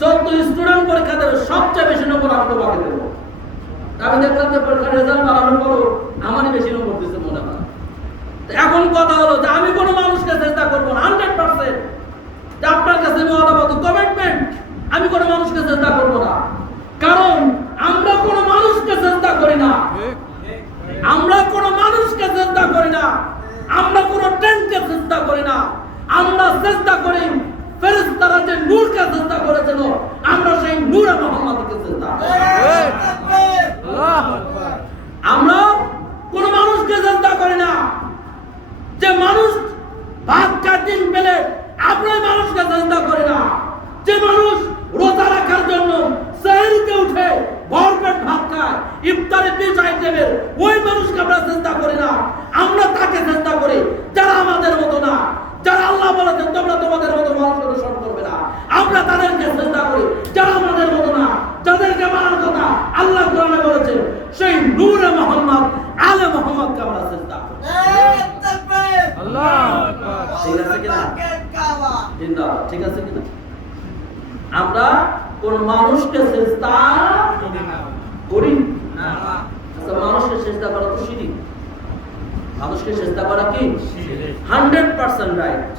যত স্টুডেন্ট পরীক্ষা দেবে সবচেয়ে বেশি নম্বর আমি তোমাকে দেবো। আমি দেখলাম যে পরীক্ষার রেজাল্ট বাড়ানোর পরও আমারই বেশি নম্বর দিচ্ছে মনে হয়। এখন কথা হলো যে আমি কোন মানুষকে চেষ্টা করবো না 100%। আপনার কাছে মহাদাবত কমিটমেন্ট, আমি কোন মানুষকে চেষ্টা করবো না। কারণ আমরা কোন মানুষকে চেষ্টা করি না, আমরা কোন মানুষকে চেষ্টা করি না, আমরা কোন ট্রেনকে চেষ্টা করি না, আমরা চেষ্টা করি ফেরেশতারা যে নূরকে চেষ্টা করেছিল, আমরা সেই নূরে মুহাম্মদকে চেষ্টা আমরা কোন মানুষকে চেষ্টা করি না। যে মানুষ ভাত খায় 3 প্লেট, আমরা মানুষকে চেষ্টা করি খায়, ইফতারে 20 আইটেমের, ওই মানুষকে আমরা চেষ্টা করি না। আমরা তাকে চেষ্টা করি যারা আমাদের মতো না, যারা আল্লাহ বলেছেন তোমরা তোমাদের মতো মানুষ অনুসরণ করবে না। আমরা তাদেরকে চেষ্টা করি যারা আমাদের মতো না, যাদেরকে মানার কথা আল্লাহ কোরআনে বলেছেন, সেই নূরে মুহাম্মদ আলে মুহাম্মদকে আমরা চেষ্টা করি। আল্লাহু আকবার। ঠিক আছে কিনা? জিন্দাবাদ। ঠিক আছে কিনা? আমরা কোন মানুষকে চেষ্টা করি না। আচ্ছা, মানুষকে চেষ্টা করা তো শিরক। মানুষকে চেষ্টা করা কি? 100% রাইট।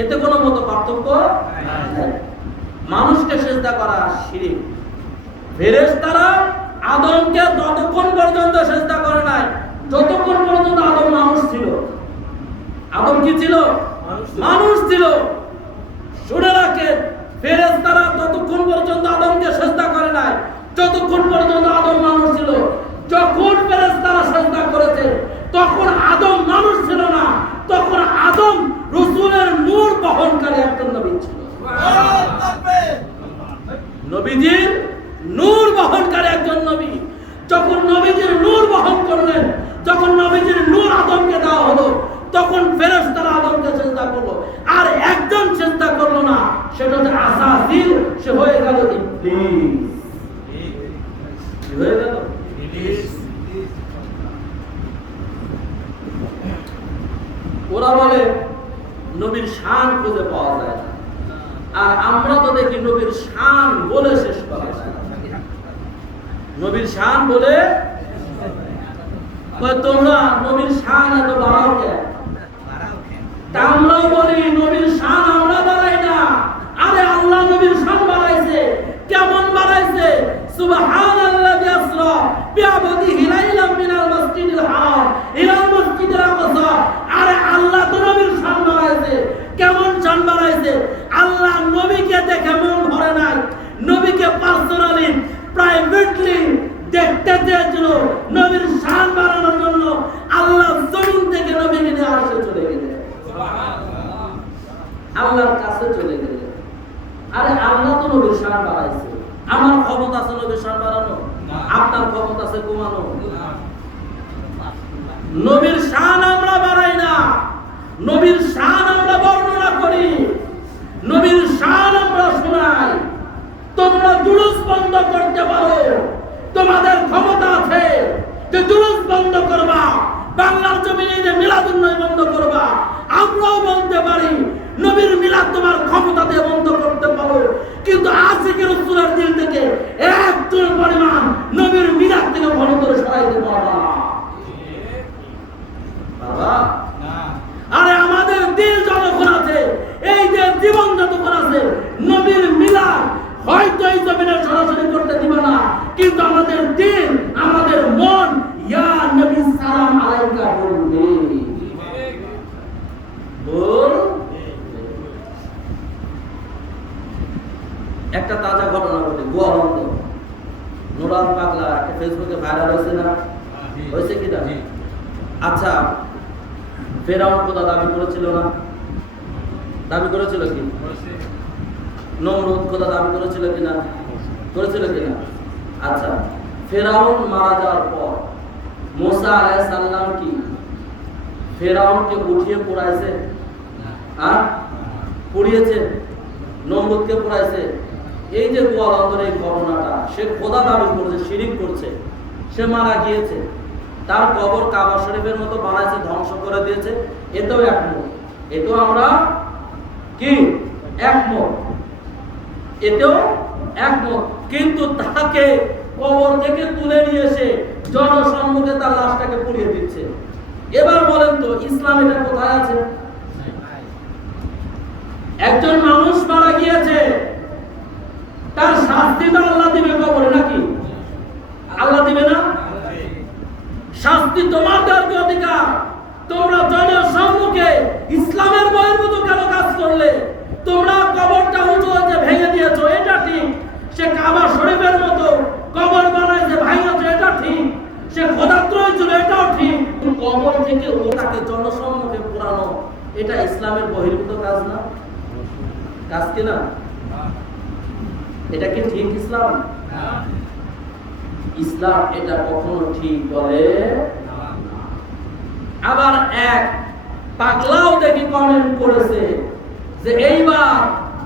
এতে কোনো মত পার্থক্য নাই। মানুষকে চেষ্টা করা শিরক। ফেরেশতারা আদমকে ততক্ষণ পর্যন্ত চেষ্টা করে নাই যতক্ষণ পর্যন্ত আদম মানুষ ছিল। আদম কি ছিল? মানুষ ছিল। শুনে রাখেন, ফেরেশতারা ততক্ষণ পর্যন্ত আদমকে সিজদা করে নাই যতক্ষণ পর্যন্ত আদম মানুষ ছিল। যখন ফেরেশতারা সিজদা করেছে তখন আদম মানুষ ছিল না, তখন আদম রাসূলের নূর বহনকারী একজন নবী ছিল। নবীজির নূর বহনকারী একজন নবী। যখন নবীজির নূর বহন করলেন, যখন নবীজির নূর আদমকে দেওয়া হলো, তখন ফেরেশতারা আদমকে সিজদা করলো। আর একজন সিজদা করলো না, সেটা হচ্ছে আসাসিল, সে হয়ে গেল ইবলিস। কি হয়ে গেল? ইবলিস। ওরা বলে নবীর শান খুঁজে পাওয়া যায় না, আর আমরা তো দেখি নবীর শান বলে শেষ করা যায় না। নবীর শান বলে তোমরা নবীর শান এত বাড়াও কেন? আমরাও বলি নবীর শান আমরা বাড়াই না। আরে আল্লাহ নবীর শান বাড়াইছে। কেমন বাড়াইছে? সুবহানাল্লাযী আসরা বিআবদিহি লাইলাম মিনাল মাসজিদিল হারাম ইলাল মাসজিদিল আকসা। আরে আল্লাহ তো নবীর শান বাড়াইছে। কেমন শান বাড়াইছে? আল্লাহ নবীকে দেখে মন ভরে নাই, নবীকে পার্সোনালি প্রাইভেটলি দেখতে চেয়েছিল। নবীর শান বাড়ানোর জন্য আল্লাহ জমিন থেকে নবীকে নিয়ে আরশে চলে গেলেন, আল্লাহর কাছে চলে গেলেন। আরে আল্লাহ তো নবীর শান বাড়াইছে। আমার ক্ষমতা আছে নবীর শান বাড়ানো? আপনার ক্ষমতা আছে কমানো? নবীর শান আমরা বাড়াই না, নবীর শান আমরা বর্ণনা করি, নবীর শান আমরা শোনাই। তোমরা জুলুস বন্ধ করতে পারো, তোমাদের ক্ষমতা আছে যে জুলুস বন্ধ করবা, বাংলার জমিনে যে মিলাদুন্নবী বন্ধ করবা। আমরাও বলতে পারি নবীর মিলাদ তোমার ক্ষমতা দিয়ে বন্ধ করতে পারো, কিন্তু আশিকের রাসূলের দিল থেকে একটুর পরিমাণ নবীর মিলাদ থেকে ভালো করে সরাইতে পারবা বাবা? আরে আমাদের দিল যতক্ষণ আছে, এই যে জীবন যতক্ষণ আছে, নবীর মিলাদ হয়তো এই জমিনে সরাসরি করতে দিবে না, কিন্তু আমাদের দিল, আমাদের মন ইয়া নবী সালাম আলাইকা বলবে। বল। একটা তাজা ঘটনা ঘটে গোয়ালন্দ। নুরাল পাগলা একটা ফেসবুকে ভাইরাল হয়েছে না? হয়েছে কি না? আচ্ছা, ফেরাউন খোদা দাবি করেছিল না? দাবি করেছিল কি? নমরুদ খোদা দাবি করেছিল কিনা? করেছিল কিনা? আচ্ছা, ফেরাউন মারা যাওয়ার পর মুসা আলাইহিস সালাম কি ফেরাউনকে উঠিয়ে পোড়াইছে? আর পুড়িয়েছে? নমরুদকে পোড়াইছে? এই যে গোয়ালন্দের এই ঘটনাটা, সে খোদা দাবি করছে, শিরিক করছে, সে মারা গিয়েছে, তার কবর কাবা শরীফের মতো বানাইছে, ধ্বংস করে দিয়েছে। এতেও একমত, এতেও আমরা কি একমত, এতেও একমত। কিন্তু তাকে কবর থেকে তুলে নিয়ে এসে জনসম্মুখে তার লাশটাকে পুড়িয়ে দিচ্ছে। এবার বলেন তো ইসলাম এটা কোথায় আছে? একজন মানুষ মারা গিয়েছে, তার শাস্তি তো আল্লাহ দিবে কবরে, নাকি? আল্লাহ দিবে না? শাস্তি তোমাদের অধিকার। তোমরা জনসম্মুখে ইসলামের বহির্ভূত কেন কাজ করলে? তোমরা কবরটা উঁচু হচ্ছে ভেঙে দিয়েছো, এটা ঠিক। সে কাবা শরীফের মতো কবর বানাইছে, ভাঙিয়েছে, এটা ঠিক। সে খোদাত্রয় ছিল, এটাও ঠিক। কবর থেকে ওটাকে জনসম্মুখে পোড়ানো, এটা ইসলামের বহির্ভূত কাজ না? কাজ কি না? এটা কি ঠিক ইসলাম? ইসলাম এটা কখনো ঠিক বলে না। আবার এক পাগলাও দেখি কমেন্ট করেছে যে এইবার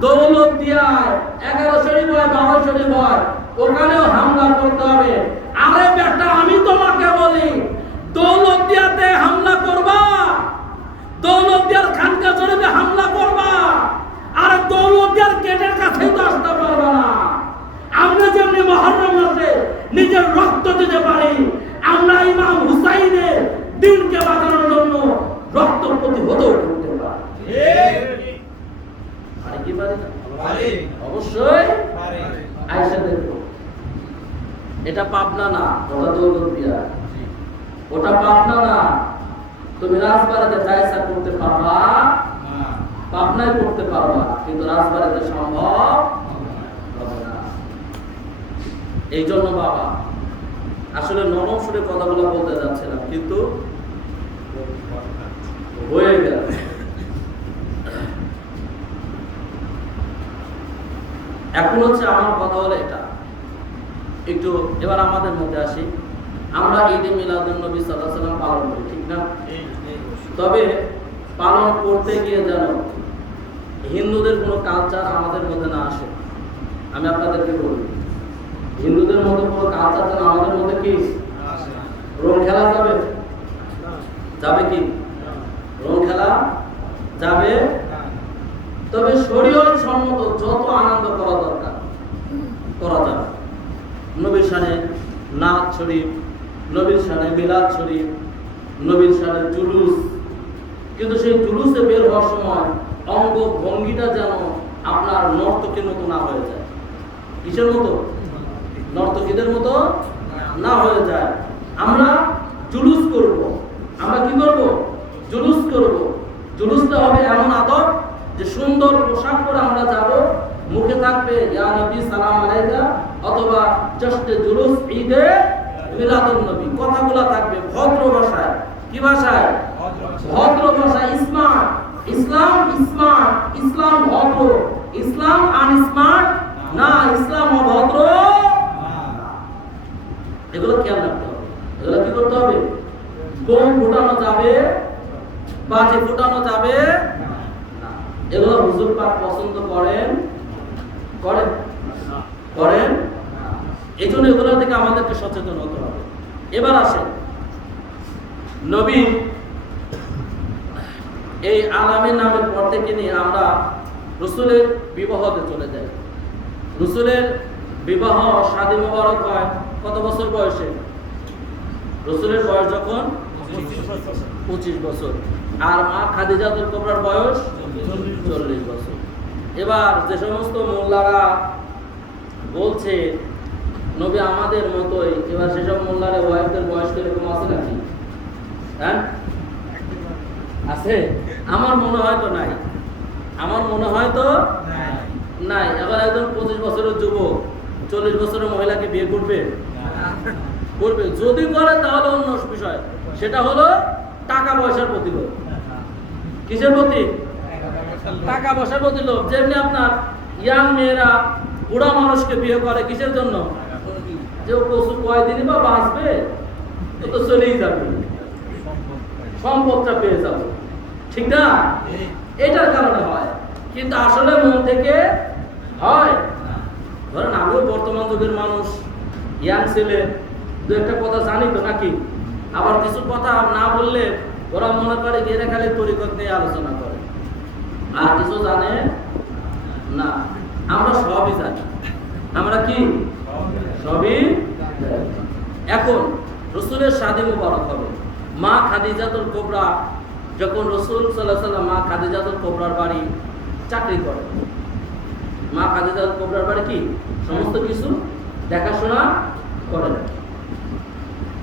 দৌলতদিয়ায় 11 শরীফ হয় 12 শরীফ হয় ওখানেও হামলা করতে হবে। আরে বেটা আমি তোমাকে বলি দৌলতদিয়াতে হামলা করবা, দৌলতদিয়ার খানকা শরীফে হামলা করবা, আর দৌলতদিয়ার গেটের কাছেই তো আসতে পারবা না। আমরা যেমনি মুহররম মাসে নিজের রক্ত দিতে পারি, আমরা ইমাম হুসাইনের দিনকে বাঁচানোর জন্য রক্ত প্রতিহত করতে পারি। আরে কি পারি না? অবশ্যই আয়েশা দেখো, এটা পাবনা না, ওটা দৌলতদিয়া। ওটা পাবনা না, তুমি রাজবাড়িতে জায়সা করতে পারবা, পাবনায় করতে পারবা, কিন্তু রাজবাড়িতে সম্ভব হবে না। এই জন্য বাবা আসলে নরম সুরে কথাগুলো বলতে যাচ্ছিলাম, কিন্তু হয়ে গেল। এখন হচ্ছে আমার কথা হলো এটা, একটু এবার আমাদের মধ্যে আসি। আমরা ঈদে মিলাদুন নবী সাল্লাল্লাহু আলাইহি ওয়াসাল্লাম পালন করি, ঠিক না? তবে পালন করতে গিয়ে যেন হিন্দুদের কোনো কালচার আমাদের মধ্যে না আসে। আমি আপনাদেরকে বলি, হিন্দুদের মধ্যে কোনো কালচার যেন আমাদের মধ্যে কি রং খেলা যাবে, যাবে কি রং খেলা যাবে? তবে শরীয়ত সম্মত যত আনন্দ করা দরকার করা যাবে। নবীর শানে নাত শরীফ, নবীর শানে মিলাদ শরীফ, নবীর শানে জুলুস, কিন্তু সেই জুলুসে বের হওয়ার সময় অঙ্গ ভঙ্গিটা যেন আপনার নর্তকীর মতো না হয়ে যায়। কিসের মতো? নর্তকীদের মতো না হয়ে যায়। আমরা জুলুস করব, আমরা কি করব? জুলুস করব। জুলুসটা হবে এমন আদব যে সুন্দর পোশাক পরে আমরা যাব, মুখে থাকবে ইয়া নবী সালাম আলাইকা অথবা জাস্ট জুলুস ঈদে মিলাদুন নবী, কথাগুলো থাকবে ভদ্র ভাষায়। কি ভাষায়? ভদ্র ভাষায়। স্মার্ট ইসলাম, স্মার্ট ইসলাম, ভদ্র ইসলাম। আনস্মার্ট না, ইসলাম অভদ্র। এগুলো খেয়াল রাখতে হবে। এগুলো কি করতে হবে? বোম ফুটানো যাবে, বাজি ফুটানো যাবে না। এগুলো হুজুর পাক পছন্দ করেন করেন করেন এই জন্য এগুলো থেকে আমাদেরকে সচেতন হতে হবে। এবার আসেন নবী এই আলামিন নামের পর থেকে নিয়ে আমরা রসুলের বিবাহতে চলে যাই। রসুলের বিবাহ শাদী মোবারক হয় কত বছর বয়সে? রসুলের বয়স যখন 25 বছর, আর মা খাদিজাতুল কুবরার বয়স 40 বছর। এবার যে সমস্ত মোল্লারা বলছে নবী আমাদের মতোই, এবার সেসব মোল্লারে ওয়াইফদের বয়স এরকম আছে নাকি? হ্যাঁ আছে? আমার মনে হয় তো নাই, আমার মনে হয় তো নাই। এবার একজন 25 বছরের যুবক 40 বছরের মহিলাকে বিয়ে করবে? করবে। যদি করে তাহলে অন্য বিষয়, সেটা হলো টাকা পয়সার প্রতি লোভ। কিসের প্রতি? টাকা পয়সার প্রতি লোভ। যেমনি আপনার ইয়াং মেয়েরা বুড়া মানুষকে বিয়ে করে কিসের জন্য? যে ও কয়দিনই বা বাঁচবে, তো চলেই যাবে, সম্পদটা পেয়ে যাবে, ঠিক না? এটার কারণে হয়, কিন্তু আসলে মন থেকে হয়। ধরেন আমিও বর্তমান যুগের মানুষ, ইয়াং ছেলে, দু একটা কথা জানি তো নাকি, আবার কিছু কথা না বললে ওরা মনে করে গিয়ে খালি তরিকত নিয়ে আলোচনা করে, আর কিছু জানে না। আমরা সবই জানি। আমরা কি সবই? এখন রসুলের শাদী মোবারক হবে। মা খাদিজাতুল কুবরা যখন রসুল সাল্লাল্লাহু আলাইহি ওয়াসাল্লাম মা খাদিজাতুল কুবরার বাড়ি চাকরি করে, মা খাদিজাতুল কুবরার বাড়ি কি সমস্ত কিছু দেখাশোনা করেন।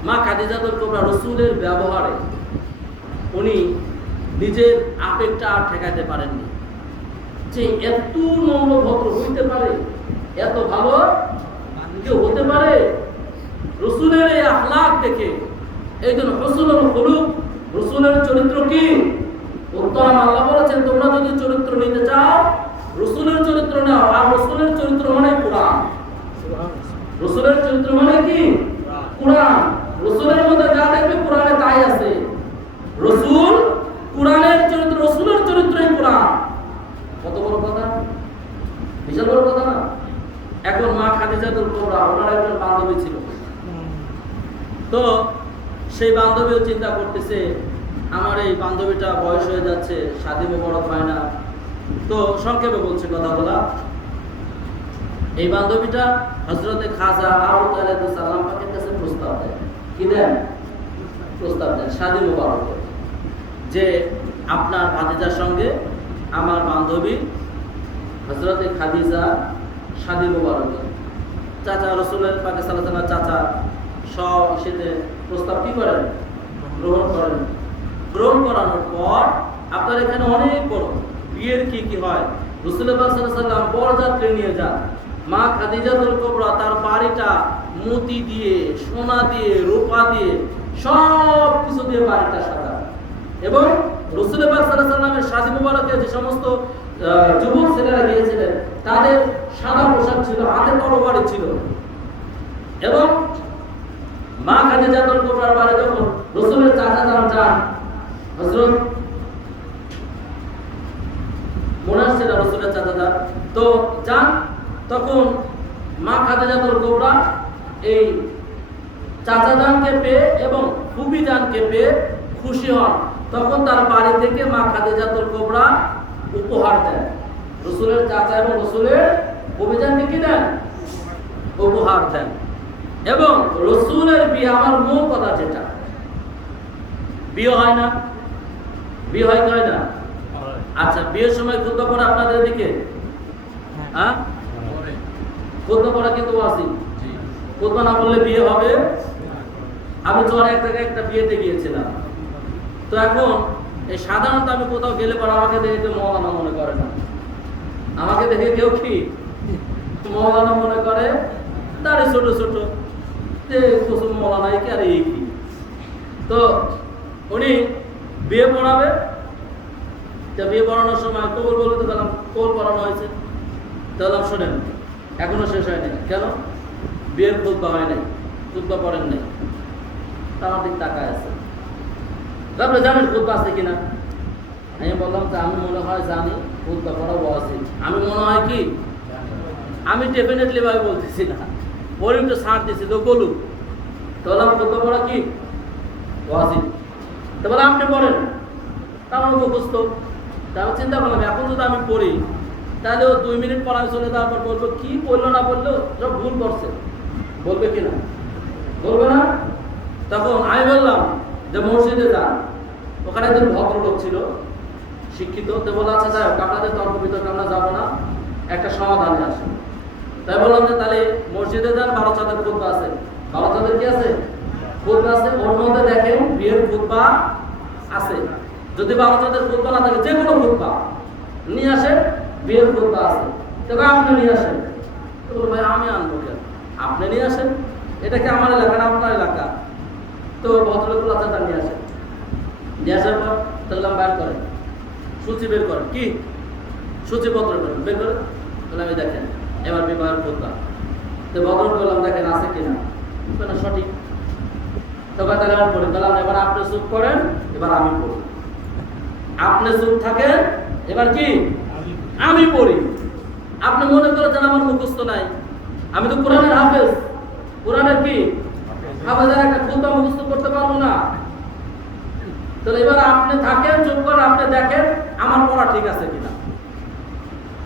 মা খাদিজাতুল কুবরা রসুলের ব্যবহারে উনি নিজের আবেগটা আর ঠেকাইতে পারেননি, যে এত নম্র ভদ্র হইতে পারে, এত ভালো কেউ হতে পারে। রসুলের এই আখলাক দেখে, এই জন্য হুসনুল খুলুক, রসুলের চরিত্র কি উত্তম। আল্লাহ বলেছেন তোমরা যদি চরিত্র নিতে চাও রসুলের চরিত্র নাও। আর রসুলের চরিত্র মানে কোরআন। রসুলের চরিত্র মানে কি? কোরআন, রসুলের মধ্যে যা দেখবে কোরআনে তাই আছে। রসুল, কোরআনের চরিত্র, রসুলের চরিত্রই কোরআন। কত বড় কথা, বিশাল বড় কথা না? এখন মা খাদিজাতুল কুবরা, ওনার একজন বান্ধবী ছিল। তো সেই বান্ধবীও চিন্তা করতেছে, আমার এই বান্ধবীটা বয়স হয়ে যাচ্ছে, শাদী মোবারক হয় না। তো সংক্ষেপে বলছে কথাগুলা। এই বান্ধবীটা হযরতে খাজা আবু তালেব সালাম পাকের কাছে প্রস্তাব দেয়। কি দেন? প্রস্তাব দেন শাদী মোবারকের, যে আপনার ভাতিজার সঙ্গে আমার বান্ধবী হযরতে খাদিজা শাদী মোবারকের। চাচা রসুলের পাকে সাল্লাল্লাহু আলাইহি ওয়াসাল্লাম চাচা সাথে প্রস্তাব কি করেন? গ্রহণ করেন। গ্রহণ করানোর পর আপনার এখানে অনেক বড় বিয়ের কি কি হয়, রাসূলুল্লাহ সাল্লাল্লাহু আলাইহি ওয়াসাল্লাম বরযাত্রী নিয়ে যান। মা খাদিজাতুল কুবরা তার বাড়িটা মতি দিয়ে, সোনা দিয়ে, রূপা দিয়ে, সব কিছু দিয়ে বাড়িটা সাজান। এবং রাসূলুল্লাহ সাল্লাল্লাহু আলাইহি ওয়াসাল্লামের শাদী মোবারকে যে সমস্ত যুবক ছেলেরা গিয়েছিলেন তাদের সাদা পোশাক ছিল, হাতে তরবারি ছিল। এবং মা খাদিজাতুল কুবরার বাড়ি যখন রাসূলের চাচা যান, হযরত মুনাসির রাসূলের চাচা যান, তো যান, তখন মা খাদিজাতুল কুবরা এই চাচা জানকে পেয়ে এবং ফুফি জানকে পেয়ে খুশি হন। তখন তার বাড়ি থেকে মা খাদিজাতুল কুবরা উপহার দেন। রাসূলের চাচা এবং রাসূলের ফুফি জানকে কি দেন? উপহার দেন। এবং রাসূলের বিয়ে, আমার মূল কথা যেটা, বিয়ে হয় না? বিয়ে হয় কি হয় না? আচ্ছা, বিয়ের সময় খুতবা পড়া আপনাদের দিকে? হ্যাঁ, খুতবা পড়া কিন্তু আছে। খুতবা না বললে বিয়ে হবে? আমি তো এক জায়গায় একটা বিয়েতে গিয়েছিলাম। তো এখন এই সাধারণত আমি কোথাও গেলে পরে আমাকে দেখে কেউ মৌলানা মনে করে না। আমাকে দেখে কেউ কি মৌলানা মনে করে, দাঁড়িয়ে ছোট ছোট, যে কুসুম মৌলানাই কি আর এই কি। তো উনি বিয়ে পড়াবে, বিয়ে পড়ানোর সময় কবুল বলতে গেলাম, কবুল পড়ানো হয়েছে। তাহলে শোনেন, এখনো শেষ হয়নি। কেন? বিয়ের খুতবা হয় নাই, খুতবা পড়েন নাই। আমার দিক তাকায় আছে, আপনি জানেন খুতবা আছে কিনা? আমি বললাম যে আমি মনে হয় জানি, খুতবা পড়াবো আছে। আমি মনে হয় কি, আমি ডেফিনেটলি ভাবে বলতেছি না, ওর একটু ছাড় দিচ্ছি তো বলুক। তো বললাম খুতবা পড়া কি ওয়াজিব। তো বলে আপনি পড়েন, তার মুখস্থ। তাহলে চিন্তা করলাম, এখন যদি আমি পড়ি তাহলে ও 2 মিনিট পর আমি চলে যাওয়ার পর বলবো কি বললো না বললো, সব ভুল করছে, বলবে কিনা? বলবে না। তখন আমি বললাম যে মসজিদে যান, ওখানে একজন ভদ্রলোক ছিল, শিক্ষিত। তো বলে আচ্ছা যাই হোক, আপনাদের তর্ক বিতর্ক আমরা যাবো না, একটা সমাধানে আসে। তাই বললাম যে তাহলে মসজিদে যান, 12 চাঁদের খুতবা আছে। 12 চাঁদের কি আছে? খুতবা আছে। ওর মধ্যে দেখেন বিয়ের খুতবা আছে। যদি 12 চাঁদের খুতবা না থাকে, যে কোনো খুতবা নিয়ে আসেন, বিয়ের খুতবা আছে। তবে আপনি নিয়ে আসেন। তো বলবো ভাই আমি আনবো কেন? আপনি নিয়ে আসেন, এটা কি আমার এলাকা না আপনার এলাকা? তো ভদ্রলোক আচ্ছা তা নিয়ে আসেন। নিয়ে আসার পর দেখলাম বের করেন, সূচি বের করেন, কি সূচিপত্র করেন, বের করেন। তাহলে আমি দেখেন এবার বিবাহের খুতবা। তো ভদ্রলোক বললাম দেখেন আছে কিনা, না সঠিক। তবে তাহলে আমি পড়ি। বললাম এবার আপনি চুপ করেন, এবার আমি পড়ি। আপনি চুপ থাকেন, এবার কি আমি পড়ি। আপনি মনে করেছেন আমার মুখস্থ নাই, আমি তো কোরআনের হাফেজ। কোরআনের কি হাফেজের একটা খুতবা মুখস্থ করতে পারবো না। তাহলে এবার আপনি থাকেন, চুপ করেন, আপনি দেখেন আমার পড়া ঠিক আছে কিনা।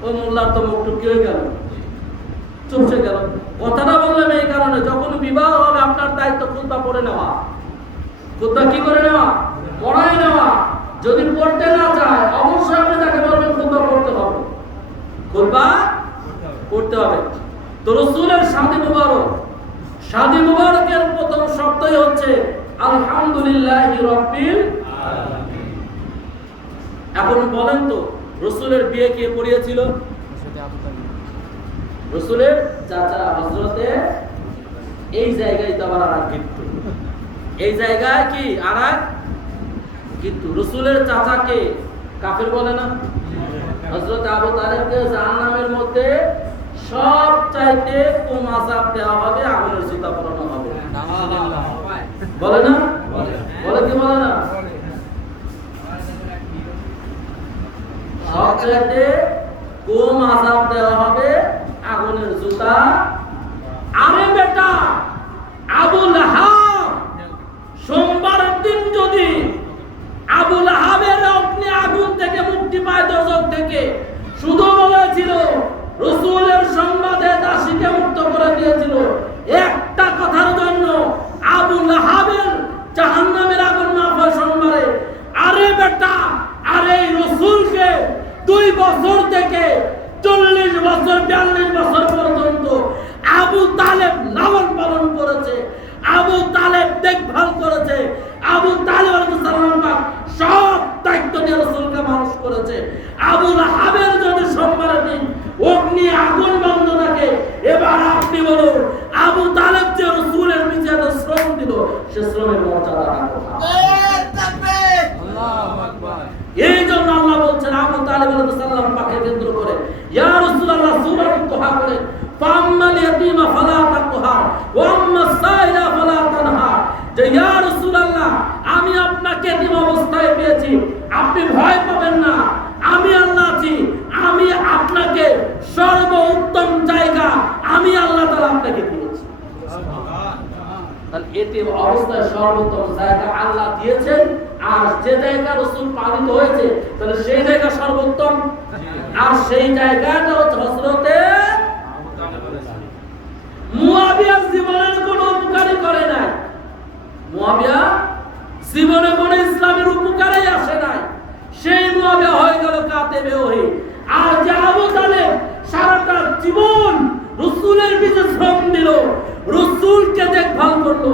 ওই মোল্লার তো মুখ টুকি হয়ে গেল, চুপসে গেল। কথাটা বললাম এই কারণে, যখন বিবাহ হবে আপনার দায়িত্ব খুতবা পড়ে নেওয়া। খুতবা কি করে নেওয়া? পড়াই নেওয়া। যদি পড়তে না চায় অবশ্যই আপনি তাকে বলবেন খুতবা পড়তে হবে, খুতবা পড়তে হবে। তো রাসূলের শাদী মুবারক, শাদী মুবারকের প্রথম শব্দই হচ্ছে আলহামদুলিল্লাহি রাব্বিল আলামিন। এখন বলেন তো রাসূলের বিয়ে কে পড়িয়েছিল? রাসূলের চাচা হযরতে। এই জায়গায় তো আবার আর কিন্তু, এই জায়গায় কি আর কিন্তু রাসূলের চাচাকে কাফের বলে না? হযরত আবু তালেবকে জাহান্নামের মধ্যে সবচাইতে কম আযাব দেওয়া হবে, আগুনের জুতা পরানো হবে। বলে না? বলে কি বলে না? সবচাইতে কম আযাব দেওয়া হবে আগুনের জুতা। আরে বেটা, আবু লাহাব সোমবারের দিন যদি আবু লাহাবের অগ্নি আগুন থেকে মুক্তি পায় দোজখ থেকে, শুধু বলেছিল রাসূলের সংবাদে দাসীকে মুক্ত করে দিয়েছিল, একটা কথার জন্য আবু লাহাবের জাহান্নামের আগুন মাফ হয় সোমবারে। আরে বেটা, আরে এই রাসূলকে 2 বছর থেকে 40 বছর 42 বছর পর্যন্ত আবু তালেব লালন পালন করেছে, আবু তালেব দেখভাল করেছে, আবু তালেব আলাইহিস সালাম সব দায়িত্ব নিয়ে রাসূলকে মানুষ করেছে। আবু লাহাবের যদি সোমবারের দিন অগ্নি আগুন বন্ধ থাকে, এবার আপনি বলুন আবু তালেব যে রাসূলের পিছনে শ্রম দিল, সে শ্রমের মর্যাদা রাখো। আল্লাহু আকবার। এই জন্য আল্লাহ বলছেন আবু তালেব আলাইহিস সালাম পাকে কেন্দ্র করে, ইয়া রাসূলুল্লাহ সূরা তুহা করে, ফাম্মাল ইয়াতীমা ফালা তাকহার ওয়া আম্মাস সাইলা ফালা তানহা, যে ইয়া রাসূলুল্লাহ আমি আপনাকে এতিম অবস্থায় পেয়েছি, আপনি ভয় পাবেন না, আমি আল্লাহ আছি, আমি আপনাকে সর্বোত্তম জায়গা আমি আল্লাহ তাআলা আপনাকে দিয়েছি। তাহলে এতিম অবস্থায় সর্বোত্তম জায়গা আল্লাহ দিয়েছেন, আর যে জায়গা রাসূল পালিত হয়েছে তাহলে সেই জায়গা সর্বোত্তম, আর সেই জায়গাটা হচ্ছে হযরতে মুয়াবিয়া জীবনের কোনো উপকারী করে নাই। মুয়াবিয়া জীবনে কোনো ইসলামের উপকারে আসে নাই, সেই মুয়াবিয়া হয়ে গেল কাতেবে ওহী। আর যে আবু তালেব সারাটা জীবন রাসূলের পিছে শ্রম দিল, রাসূলকে দেখভাল করলো,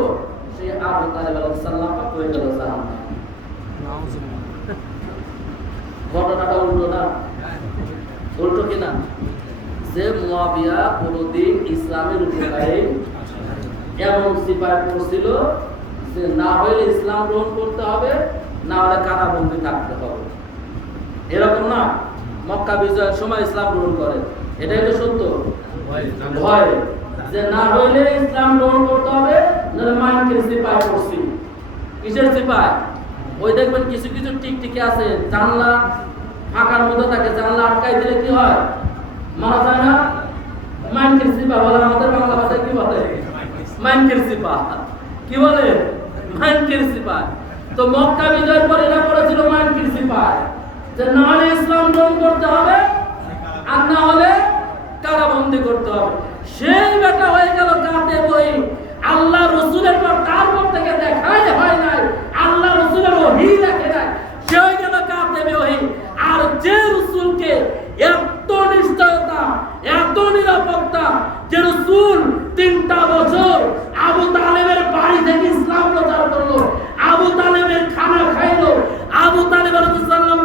সেই আবু তালেব আলাইহিস সালাম হয়ে গেল জাহান্নামে। ঘটনাটা উল্টো না? উল্টো কিনা? যে মুয়াবিয়া কোনদিন ইসলামের উপকারে এমন সিপাহ করছিল যে না হইলে ইসলাম গ্রহণ করতে হবে, না হলে কারাবন্দী থাকতে হবে, এরকম না? মক্কা বিজয়ের সময় ইসলাম গ্রহণ করে, এটাই তো সত্য। ভয় যে না হইলে ইসলাম গ্রহণ করতে হবে, নাহলে মাইকের সিপাহ করছি। কিসের সিপাহ? ওই দেখবেন কিছু কিছু টিকটিকি আছে, জানলা ফাঁকার মধ্যে থাকে, জানলা আটকাই দিলে কি হয়? মারা যায় না? মাইকের সিপাহ বলে, আমাদের বাংলা ভাষায় কি বলে? মাইকের সিপাহ। কি বলে? মাইকের সিপাহ। তো মক্কা বিজয়ের পর এরা করেছিল মাইকের সিপাহ, যে না হলে ইসলাম গ্রহণ করতে হবে, আর না হলে কারাবন্দী করতে হবে। সেই বেটা হয়ে গেল কাতেব ওহী। আল্লাহ রাসূলের পর তারপর থেকে দেখাই হয় নাই, আল্লাহ রাসূলের ওহী লেখে নাই, সে হয়ে গেল কাতেব ওহী। আর যে রাসূলকে এত নিশ্চয়তা, এত নিরাপত্তা, যে রাসূল 3টা বছর আবু তালেবের বাড়ি থেকে ইসলাম প্রচার করলো, আবু তালেবের খানা খাইলো, আবু তালেব আলাইহিস সালাম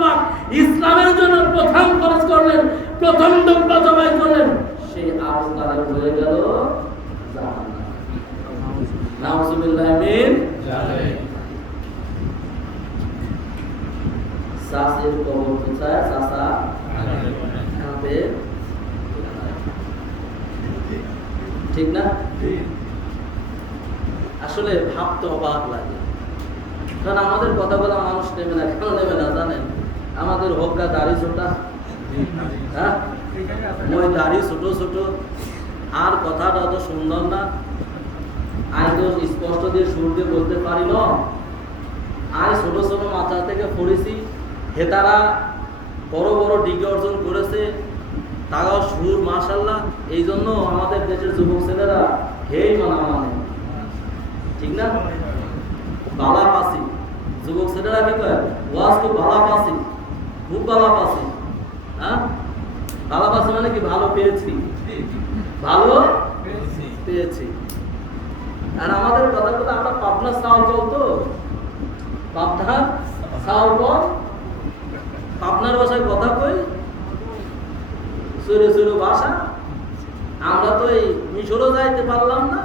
ইসলামের জন্য প্রথম খরচ করলেন, প্রথম দুম্বা জবাই করলেন, সেই আবু তালেব হয়ে গেল জাহান্নামে। নাউযুবিল্লাহি মিন যালিক। সাসের কবর কোথায়? সাসা কাঁপে, ঠিক না? আসলে ভাবতে অবাক লাগে, কারণ আমাদের কথা বলা মানুষ নেবে না। কেন নেবে না জানেন? আমাদের হোকা দাড়ি ছোটা, হ্যাঁ ওই দাড়ি ছোট ছোট, আর কথাটা অত সুন্দর না। আজ তো স্পষ্ট দিয়ে সুর দিয়ে বলতে পারি না, আজ ছোট ছোট মাথা থেকে পড়েছি, হেতারা বড় বড় ডিগ্রি অর্জন করেছে, তারাও সুর মাশাআল্লাহ। এই জন্য আমাদের দেশের যুবক ছেলেরা হেই মানা মানে, ঠিক না? বালা পাসি যুবক ছেলেরা কি কয়? ওয়াজ খুব বালা পাসি, খুব বালা পাসি। হ্যাঁ, বালা পাসি মানে কি? ভালো পেয়েছি, ভালো পেয়েছি। আর আমাদের কথাগুলো আমরা পাবনা সাউল বলতো, পাবনা সাউল বল, পাবনার ভাষায় কথা কই, সুরে সুরে ভাষা। আমরা তো এই মিশরও যাইতে পারলাম না,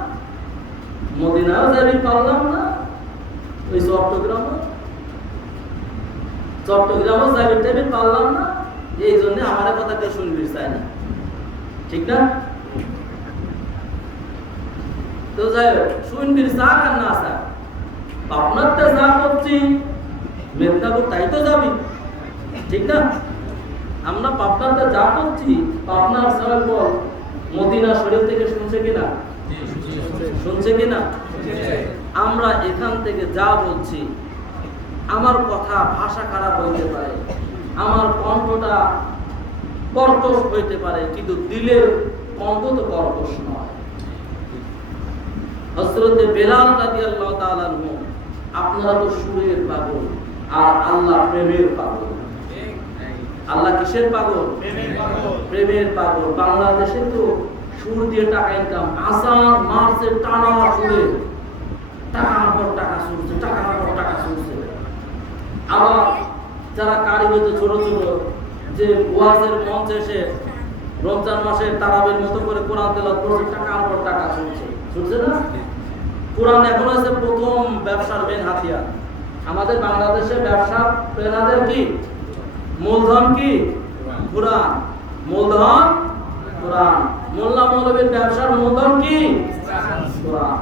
মদিনাও যাইতে পারলাম না, ওই চট্টগ্রামও যাইতে পারলাম না। এই জন্য আমার কথা কেউ শুনবি চায় না, ঠিক না? তো যাই হোক সুইন্ডির চাক আর না চাক পাবনাতে যা করছি মেদিনীপুর তাই তো যাবি, ঠিক না? আমরা পাবনাতে যা করছি পাবনার সবাই বল মদিনা শরীফ থেকে শুনছে কিনা, শুনছে কিনা? আমরা এখান থেকে যা বলছি, আমার কথা ভাষা খারাপ হইতে পারে, আমার কণ্ঠটা কর্কশ হইতে পারে, কিন্তু দিলের কণ্ঠ তো কর্কশ নয়। হযরত বেলাল রাদিয়াল্লাহু তাআলা আনহু, আপনারা তো সুরের পাগল আর আল্লাহ প্রেমের পাগল। আল্লাহ কিসের পাগল? প্রেমের পাগল। বাংলাদেশে তো সুর দিয়ে টাকা ইনকাম, আসান মারছে টানা সুরে, টাকার পর টাকা শুনছে, টাকার পর টাকা শুনছে। আবার যারা কারি হইতে ছোট ছোট যে ওয়াজের মঞ্চে এসে রমজান মাসে তারাবির মতো করে কোরআন তেলাওয়াত করছে, টাকার পর টাকা শুনছে, শুনছে না? কোরআন এখন হচ্ছে প্রথম ব্যবসার মেন হাতিয়ার। আমাদের বাংলাদেশে ব্যবসা প্রেরণাদের কি মূলধন? কি কোরআন। মূলধন কোরআন। মোল্লা মৌলবীর ব্যবসার মূলধন কি কোরআন।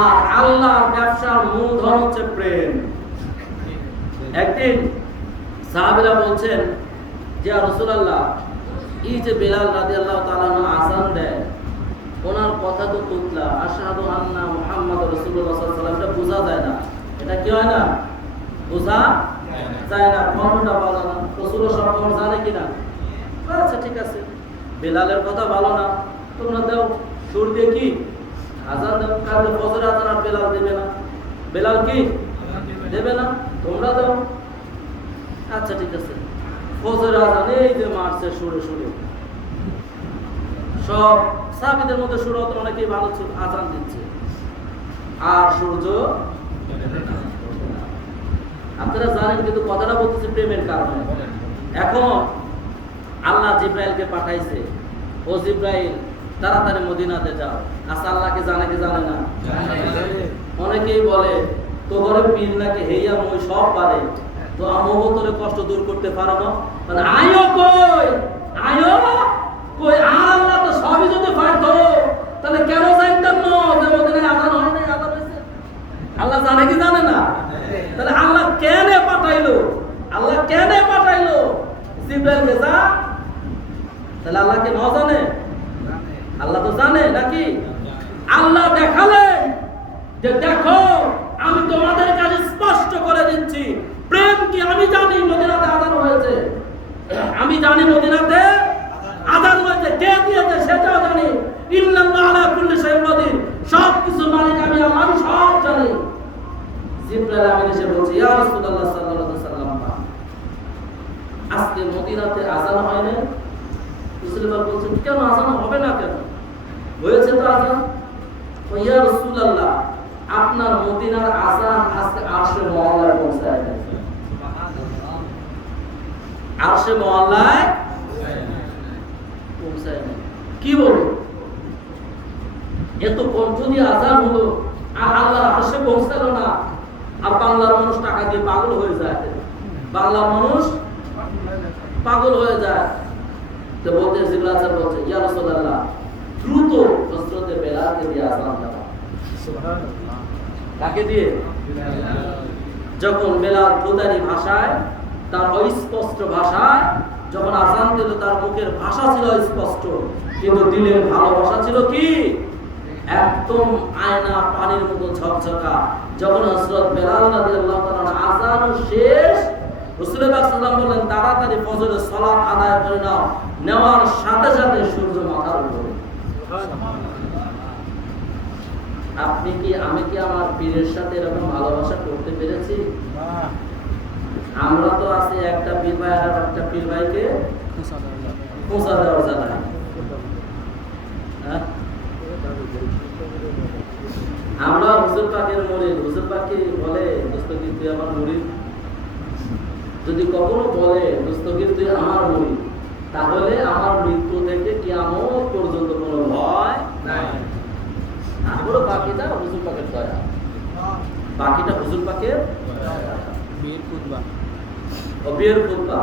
আর আল্লাহর ব্যবসার মূলধন হচ্ছে প্রেম। একদিন সাহাবীরা বলছেন যে রাসূলুল্লাহ, এই যে বেলাল রাদিয়াল্লাহু তাআলা আযান দেয়, ওনার কথা তো তুতলা, আশহাদু আন্না মুহাম্মাদুর রাসূলুল্লাহ সাল্লাল্লাহু আলাইহি ওয়াসাল্লাম, এটা বোঝা যায় না। এটা কি হয় না? বোঝা যায় না। কণ্ঠটা ভালো না, রাসূলুল্লাহ সব জানে কিনা? আচ্ছা ঠিক আছে, বেলালের কথা ভালো না, তোমরা দাও সুর দিয়ে কি আযান দাও। কাজে ফজর আযান আর বেলাল দেবে না, বেলাল কি দেবে না, তোমরা দাও। আচ্ছা ঠিক আছে, ফজর আযান এই যে মারছে সুরে সুরে, সব সাহাবীদের মধ্যে সুর হতো, অনেকেই ভালো ছিল, আযান দিচ্ছে আর সূর্য। আপনারা জানেন, কিন্তু কথাটা বলতেছে প্রেমের কারণে। এখন আল্লাহ জিব্রাইলকে পাঠাইছে, ও জিব্রাইল তাড়াতাড়ি মদিনাতে যাও। আচ্ছা আল্লাহকে জানে কি জানে না? অনেকেই বলে তোরে পীর নাকি হেইয়া মই সব পারে, তো আমগো তোরে কষ্ট দূর করতে পারো না, মানে আয়ো কই আয়ো কই। আর আল্লাহ তো সবই যদি পারতো তাহলে কেন চাইতেন না যে মদিনায় আযান হয় না, আযান হইছে? আল্লাহ জানে কি জানে না? তাহলে আল্লাহ কেন পাঠাইলো? আল্লাহ কেন পাঠাইলো জিব্রাইলকে? যা, তাহলে আল্লাহ কি না জানে? আল্লাহ তো জানে নাকি? আল্লাহ দেখালেন যে দেখো আমি তোমাদের কাছে স্পষ্ট করে দিচ্ছি, প্রেম কি আমি জানি মদিনাতে আযান হয়েছে, আমি জানি মদিনাতে আযান হয়েছে, কে দিয়েছে সেটাও জানি। ইন্নাল্লাহ আলা কুল্লি শাইইন কাদির, সব কিছু মালিক আমি আল্লাহ, আমি সব জানি। জিব্রাইল আমিন এসে বলছে, ইয়া রাসূলুল্লাহ সাল্লাল্লাহু আলাইহি ওয়াসাল্লাম, আজকে মদিনাতে আযান হয় না। রাসূলুল্লাহ বলছেন, কেন আযান হবে না কেন? হয়েছে তো আযান। ইয়া রাসূলুল্লাহ, আপনার মদিনার আযান আজকে আরশে মুআল্লায় পৌঁছায় গেছে। আরশে মুআল্লায় পৌঁছায় গেছে। কি বলো, এত কণ্ঠ দিয়ে আযান হলো আর আল্লাহর আরশে পৌঁছালো না, আর বাংলার মানুষ টাকা দিয়ে পাগল হয়ে যায়। বাংলার মানুষ পাগল হয়ে যায়। তো বলতে জিবরাইল স্যার বলছে, ইয়া রাসূলুল্লাহ দ্রুত হযরতে বেলালকে দিয়ে আযান দাও। সুবহানাল্লাহ। কাকে দিয়ে? যখন বেলাল খুদারি ভাষায়, তার অস্পষ্ট ভাষায় যখন আযান দিল, তার মুখের ভাষা ছিল স্পষ্ট, কিন্তু দিলের ভালোবাসা ছিল কি একদম আয়না পানির মতো ঝকঝকা। যখন হযরত বেলাল রাদিয়াল্লাহু তাআলা আযান শেষ, রাসূলুল্লাহ সাল্লাল্লাহু আলাইহি ওয়াসাল্লাম বললেন, তাড়াতাড়ি ফজরের সালাত আদায় করে নাও। নেওয়ার সাথে সাথে সূর্য মাথার উপরে। আপনি কি, আমি কি আমার পীরের সাথে এরকম ভালোবাসা করতে পেরেছি? আমরা তো আছি একটা পীর ভাই আর একটা পীর ভাইকে খোঁচা দেওয়ার জ্বালায়। আমরা হুজুর পাকের মুরিদ, হুজুর পাক বলে দস্তগীর তুই আমার মুরিদ, যদি কখনো বলে দস্তগীর তুই আমার মুরিদ, তাহলে আমার মৃত্যু থেকে কিয়ামত পর্যন্ত কোনো ভয় নাই। তারপরে বাকিটা হুজুর পাকের দয়া, বাকিটা হুজুর পাকের বিয়ের খুতবা ও বিয়ের খুতবা।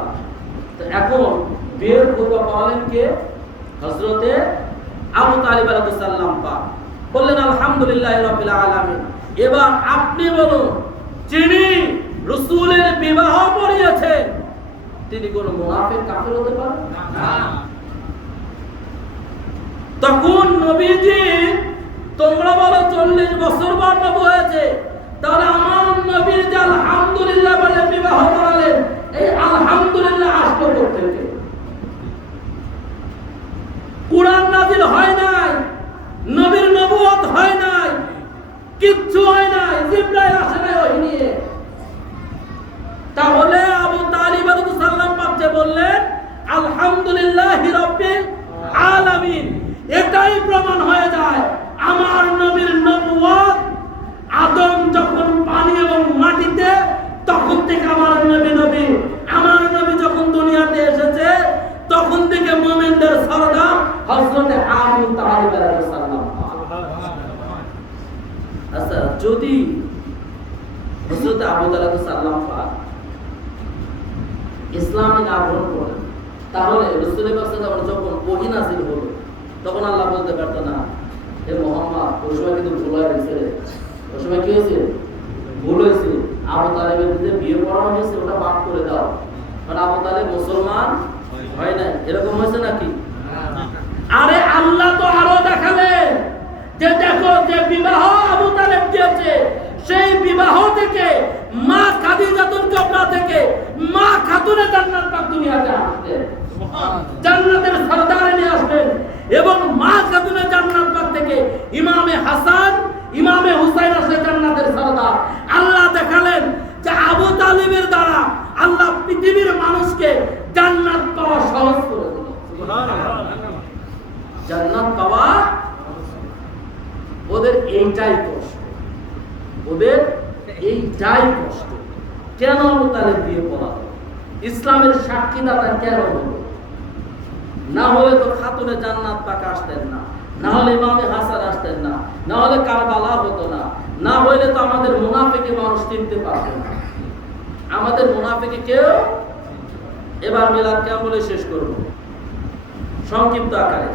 তো এখন বিয়ের খুতবা পাওয়ালেন কে? হযরতে আবু তালিব আলাইহিস সালাম পাক। বললেন আলহামদুলিল্লাহি রাব্বিল আলামিন। এবার আপনি বলুন, যিনি রাসূলের বিবাহ পড়িয়েছে তিনি কোন মুনাফিক কাফির হতে পারেন না। তখন নবীজি, তোমরা বলো 40 বছর পর নবী হয়েছে, তাহলে আমার নবীর যে আলহামদুলিল্লাহ বলে বিবাহ করালেন, এই আলহামদুলিল্লাহ আসলো কোথা থেকে? কুরআন নাযিল হয় নাই, নবীর নবুয়ত হয় নাই, কিচ্ছু হয় নাই, জিবরাইল আসে নাই ওহী নিয়ে। তাহলে আবু তালিব রাদিয়াল্লাহু সাল্লাম পাচ্ছে বললেন আলহামদুলিল্লাহি রাব্বিল আলামিন। এটাই প্রমাণ হয়ে যায় আমার নবীর নবুয়ত আদম যখন পানি এবং মাটিতে, তখন থেকে আমার নবী। আমার নবী যখন দুনিয়াতে এসেছে তখন থেকে মুমিনদের সরদার হযরত আবু তালিব রাদিয়াল্লাহু সাল্লাম। আচ্ছা, যদি হযরত আবু তালিব সাল্লাম পাক ইসলামে না গ্রহণ করেন, তাহলে রাসূল পাক সাল্লাল্লাহু আলাইহি ওয়াসাল্লাম যখন ওহী নাযিল হলো তখন আল্লাহ বলতে পারতো না, হে মুহাম্মদ ওই সময় কিন্তু ভুল হয়ে গেছে, ওই সময় কি হয়েছে? ভুল হয়েছে, আবু তালিবের যে বিয়ে পড়ানো হয়েছে ওটা বাদ করে দাও, কারণ আবু তালিব মুসলমান হয় নাই। এরকম হয়েছে নাকি? আরে আল্লাহ তো আরো দেখালেন যে দেখো যে বিবাহ আবু তালিব দিয়েছে, সেই বিবাহ থেকে মা খাদিজাতুল কুবরা থেকে মা খাতুনে জান্নাত পাক দুনিয়াতে আসলেন, জান্নাতের সরদারে নিয়ে আসলেন। এবং মা খাতুনে জান্নাত পাক থেকে ইমামে হাসান, ইমামে হুসাইন আসলে জান্নাতের সরদার। আল্লাহ দেখালেন যে আবু তালিবের দ্বারা আল্লাহ পৃথিবীর মানুষকে জান্নাত পাওয়া সহজ করে দিল। জান্নাত পাওয়া ওদের এইটাই কষ্ট, ওদের এইটাই কষ্ট। কেন আবু তালিব বিয়ে পড়ালো? ইসলামের সাক্ষীদাতা কেন হলো? না হলে তো খাতুনে জান্নাত পাক আসতেন না, না হলে ইমামে হাসান আসতেন না, না হলে কারবালা হতো না, না হলে তো আমাদের মুনাফিকি মানুষ চিনতে পারতো না। আমাদের মুনাফিকি কেউ। এবার মিলাদ কেমন বলে শেষ করব সংক্ষিপ্ত আকারে।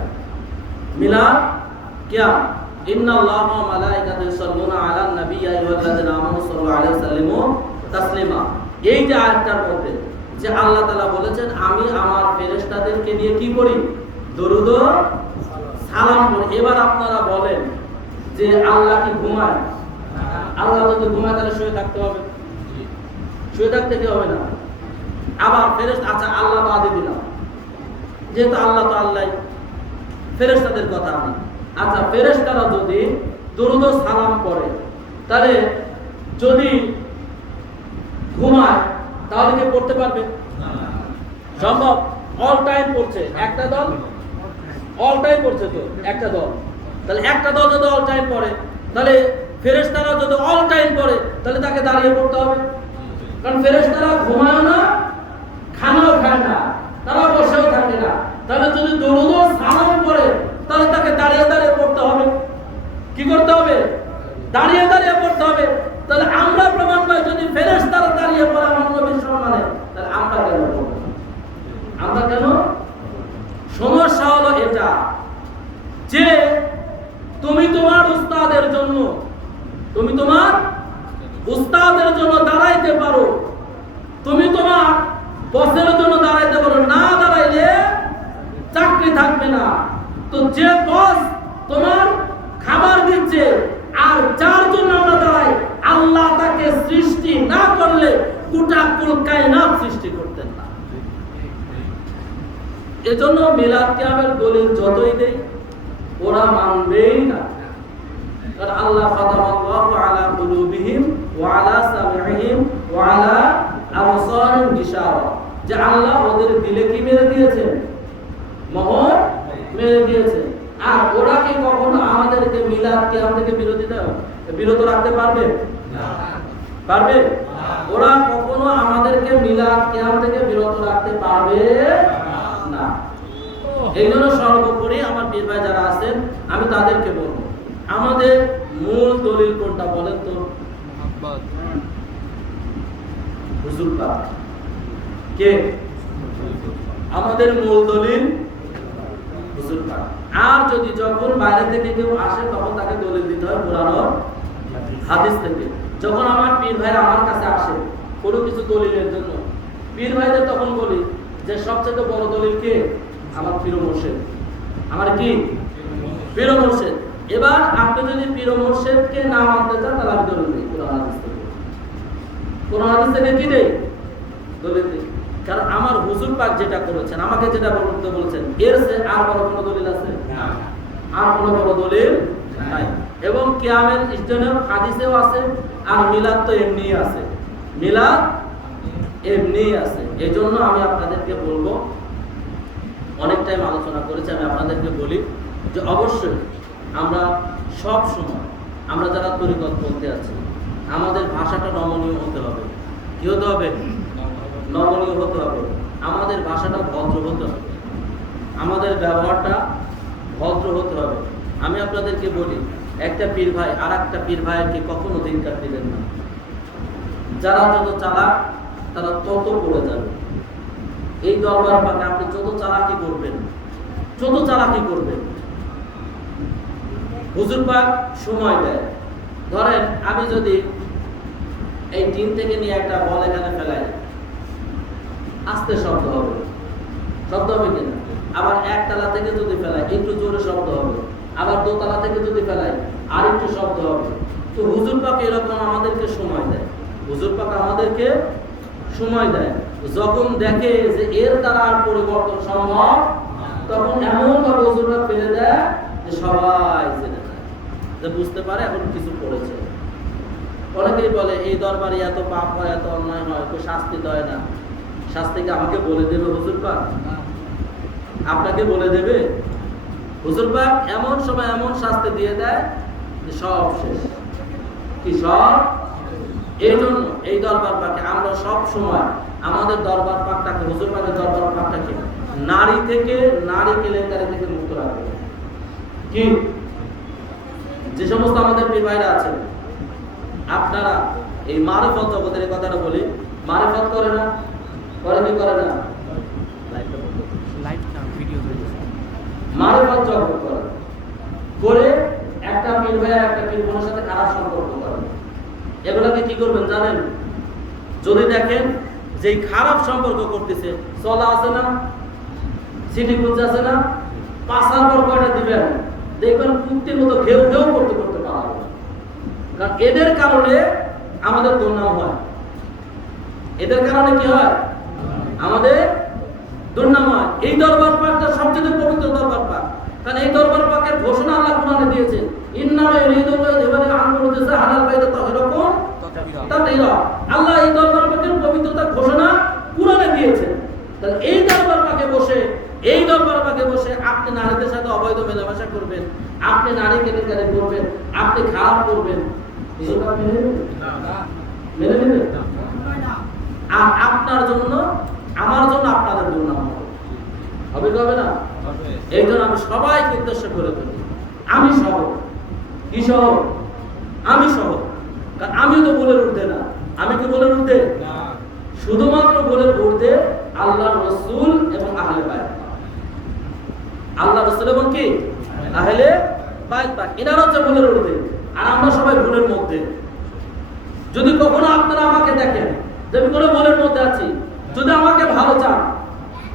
মিলাদ কিয়াম, ইন্নাল্লাহা ওয়া মালাইকাতাহু ইউসাল্লুনা আলান নবী ইয়া আইয়ুহাল্লাযিনা আমানু সাল্লু আলাইহি ওয়া সাল্লিমু তাসলিমা। এই যে আয়াতটার মধ্যে যে আল্লাহ তাআলা বলেছেন আমি আমার ফেরেশতাদেরকে নিয়ে কি করি? দরুদ ও সালাম করি। এবার আপনারা বলেন যে আল্লাহ কি ঘুমায়? আল্লাহ যদি ঘুমায় তাহলে শুয়ে থাকতে হবে, শুয়ে থাকতে কি হবে না? আবার ফেরেশতা, আচ্ছা আল্লাহ বাদে দিলাম, যেহেতু আল্লাহ তো আল্লাহ, ফেরেশতাদের কথা আমি, আচ্ছা ফেরেশতারা যদি দরুদ ও সালাম করে, তাহলে যদি ঘুমায় তাহলে কি পড়তে পারবে? সম্ভব? অল টাইম পড়ছে একটা দল, অল টাইম পড়ছে তো একটা দল, তাহলে একটা দল যদি অল টাইম পড়ে, তাহলে ফেরেশতারা যদি অল টাইম পড়ে তাহলে তাকে দাঁড়িয়ে পড়তে হবে, কারণ ফেরেশতারা ঘুমায় না, খানাও খায় না, তারা বসেও থাকে না। তাহলে যদি দরুদ ও সালাম পড়ে তাহলে তাকে দাঁড়িয়ে দাঁড়িয়ে পড়তে হবে। কি করতে হবে? দাঁড়িয়ে দাঁড়িয়ে পড়তে হবে। তাহলে আমরা প্রমাণ পাই যদি ফেরেশতারা দাঁড়িয়ে পড়ে আমার নবীর সম্মানে, তাহলে আমরা কেন পড়ব? আমরা কেন? সমস্যা হলো এটা যে তুমি তোমার উস্তাদের জন্য, তুমি তোমার উস্তাদের জন্য দাঁড়াইতে পারো, তুমি তোমার বসের জন্য দাঁড়াইতে পারো, না দাঁড়াইলে চাকরি থাকবে না। তো যে বস তোমার খাবার দিচ্ছে আর যার জন্য আমরা দাঁড়াই, আল্লাহ তাকে সৃষ্টি না করলে গোটা কুল কায়নাত সৃষ্টি করতেন না। এজন্য মিলাদ কিয়ামের দলিল যতই দেই ওরা মানবেই না, কারণ আল্লাহ খাতামাল্লাহু আলা কুলুবিহিম ওয়া আলা সামিহিম ওয়া আলা আবসারিহিম গিশাওয়া, যে আল্লাহ ওদের দিলে কি মেরে দিয়েছেন? মোহর মেরে দিয়েছে। আর ওরা কি কখনো আমাদেরকে মিলাদ কিয়াম থেকে বিরত রাখতে পারবে? না। পারবে? ওরা কখনো আমাদেরকে মিলাদ কিয়াম থেকে বিরত রাখতে পারবে না। এই জন্য সর্বোপরি আমার পীর ভাই যারা আছেন আমি তাদেরকে বলবো, আমাদের মূল দলিল কোনটা বলেন তো? হুজুর পাক কে? আমাদের মূল দলিল হুজুর পাক। আর যদি যখন বাইরে থেকে কেউ আসে তখন তাকে দলিল দিতে হয় কোরআন ও হাদিস থেকে। যখন আমার পীর ভাই আমার কাছে আসে কোনো কিছু দলিলের জন্য, পীর ভাইদের তখন বলি যে সবচেয়ে বড় দলিল কে? আমার পীর মুর্শিদ। আমার কি? পীর মুর্শিদ। এবার আপনি যদি পীর মুর্শিদকে না মানতে চান তাহলে আমি দলিল দিই কোরআন হাদিস থেকে। কোরআন হাদিস থেকে কি দেই? দলিল দিই। কারণ আমার হুজুর পাক যেটা করেছেন, আমাকে যেটা বলতে বলেছেন, এর চেয়ে আর বড় কোনো দলিল আছে? আর কোনো বড় দলিল নাই। এবং কিয়ামের ইজতেনেও হাদিসেও আছে, আর মিলাদ তো এমনিই আছে। মিলাদ এমনিই আছে। এই জন্য আমি আপনাদেরকে বলবো, অনেক টাইম আলোচনা করেছি, আমি আপনাদেরকে বলি যে অবশ্যই আমরা সব সময় আমরা যারা তরিকত বলতে আছি, আমাদের ভাষাটা নমনীয় হতে হবে। কি হতে হবে? নমনীয় হতে হবে। আমাদের ভাষাটা ভদ্র হতে হবে, আমাদের ব্যবহারটা ভদ্র হতে হবে। আমি আপনাদেরকে বলি, একটা পীর ভাই আর একটা পীর ভাইকে কখনো ধিক্কার দিবেন না। যারা যত চালাক তারা তত পড়ে যাবে। এই দরবার পাকে আপনি যত চালাকি করবেন, যত চালাকি করবেন, হুজুর পাক সময় দেয়। ধরেন আমি যদি এই টিন থেকে নিয়ে একটা বল এখানে ফেলাই, আস্তে শব্দ হবে, শব্দ হবে কিনা? আবার একতলা থেকে যদি ফেলাই একটু জোরে শব্দ হবে, আবার দোতলা থেকে যদি ফেলাই আর একটু শব্দ হবে। তো হুজুর পাক এরকম আমাদেরকে সময় দেয়। হুজুর পাক আমাদেরকে সময় দেয়। যখন দেখে যে এর দ্বারা আর পরিবর্তন সম্ভব, তখন এমন ভাবে হুজুর পাক ফেলে দেয় যে সবাই জেনে যায়, যে বুঝতে পারে এখন কিছু পড়েছে। অনেকেই বলে এই দরবারে এত পাপ হয়, এত অন্যায় হয়, কেউ শাস্তি দেয় না। শাস্তিকে আমাকে বলে দেবে হুজুর পাক? আপনাকে বলে দেবে? হুজুর পাক এমন সময় এমন শাস্তি দিয়ে দেয় যে সব শেষ। কি সব? এই জন্য এই দরবার পাকে আমরা সব সময় আমাদের দরবার পাকটাকে, হুজুর পাকের দরবার পাকটাকে নারী থেকে, নারী কেলেঙ্কারি থেকে মুক্ত রাখবে। কি? যে সমস্ত আমাদের পীর ভাইরা আছেন, আপনারা এই মারিফত জগতের এই কথাটা বলি, মারিফত করে না? করে কি করে না? মারিফত জগৎ করে, করে একটা পীর ভাই আর একটা পীর বোনের সাথে খারাপ সম্পর্ক করে। এগুলাকে কি করবেন জানেন? যদি দেখেন যে খারাপ সম্পর্ক করতেছে, চলা আছে না, সিটি খুঁজছে আছে না, পাশার পর কয়টা দিবেন, দেখবেন কুত্তির মতো ঘেউ ঘেউ করতে করতে পাওয়া যাবে। কারণ এদের কারণে আমাদের দুর্নাম হয়। এদের কারণে কি হয়? আমাদের দুর্নাম হয়। এই দরবার পাকটা সবচেয়ে পবিত্র দরবার পাক। কারণ এই দরবার পাকের ঘোষণা আল্লাহ কোরআনে দিয়েছেন, ইন্নামা ইউরিদুল্লাহু লিইয়ুযহিরা আনকুম রিজসা আহলাল বাইতি তাহিরাকুম তাতহীরা। আল্লাহ এই দরবার পাকের পবিত্রতার ঘোষণা কোরআনে দিয়েছেন। তাহলে এই দরবার পাকে বসে, এই দরবার পাকে বসে আপনি নারীদের সাথে অবৈধ মেলামেশা করবেন, আপনি নারী কেলেঙ্কারি করবেন, আপনি খারাপ করবেন, এগুলো মেনে নেবেন? মেনে নেবেন? আর আপনার জন্য, আমার জন্য আপনাদের দুর্নাম হবে কি হবে না? এই জন্য আমি সবাইকে উদ্দেশ্য করে বলি, আমি সহ, কি সহ? আমি সহ। কারণ আমি তো বলে উঠতে না। আমি কি বলে উঠতে? শুধুমাত্র বলে উঠতে আল্লাহ রসুল এবং আহলে বাইত। আল্লাহ রসুল এবং কি আহলে বাইত পাক, এনারা হচ্ছে ভুলের উঠতে। আর আমরা সবাই ভুলের মধ্যে। যদি কখনো আপনারা আমাকে দেখেন যে আমি কোনো ভুলের মধ্যে আছি, যদি আমাকে ভালো চান,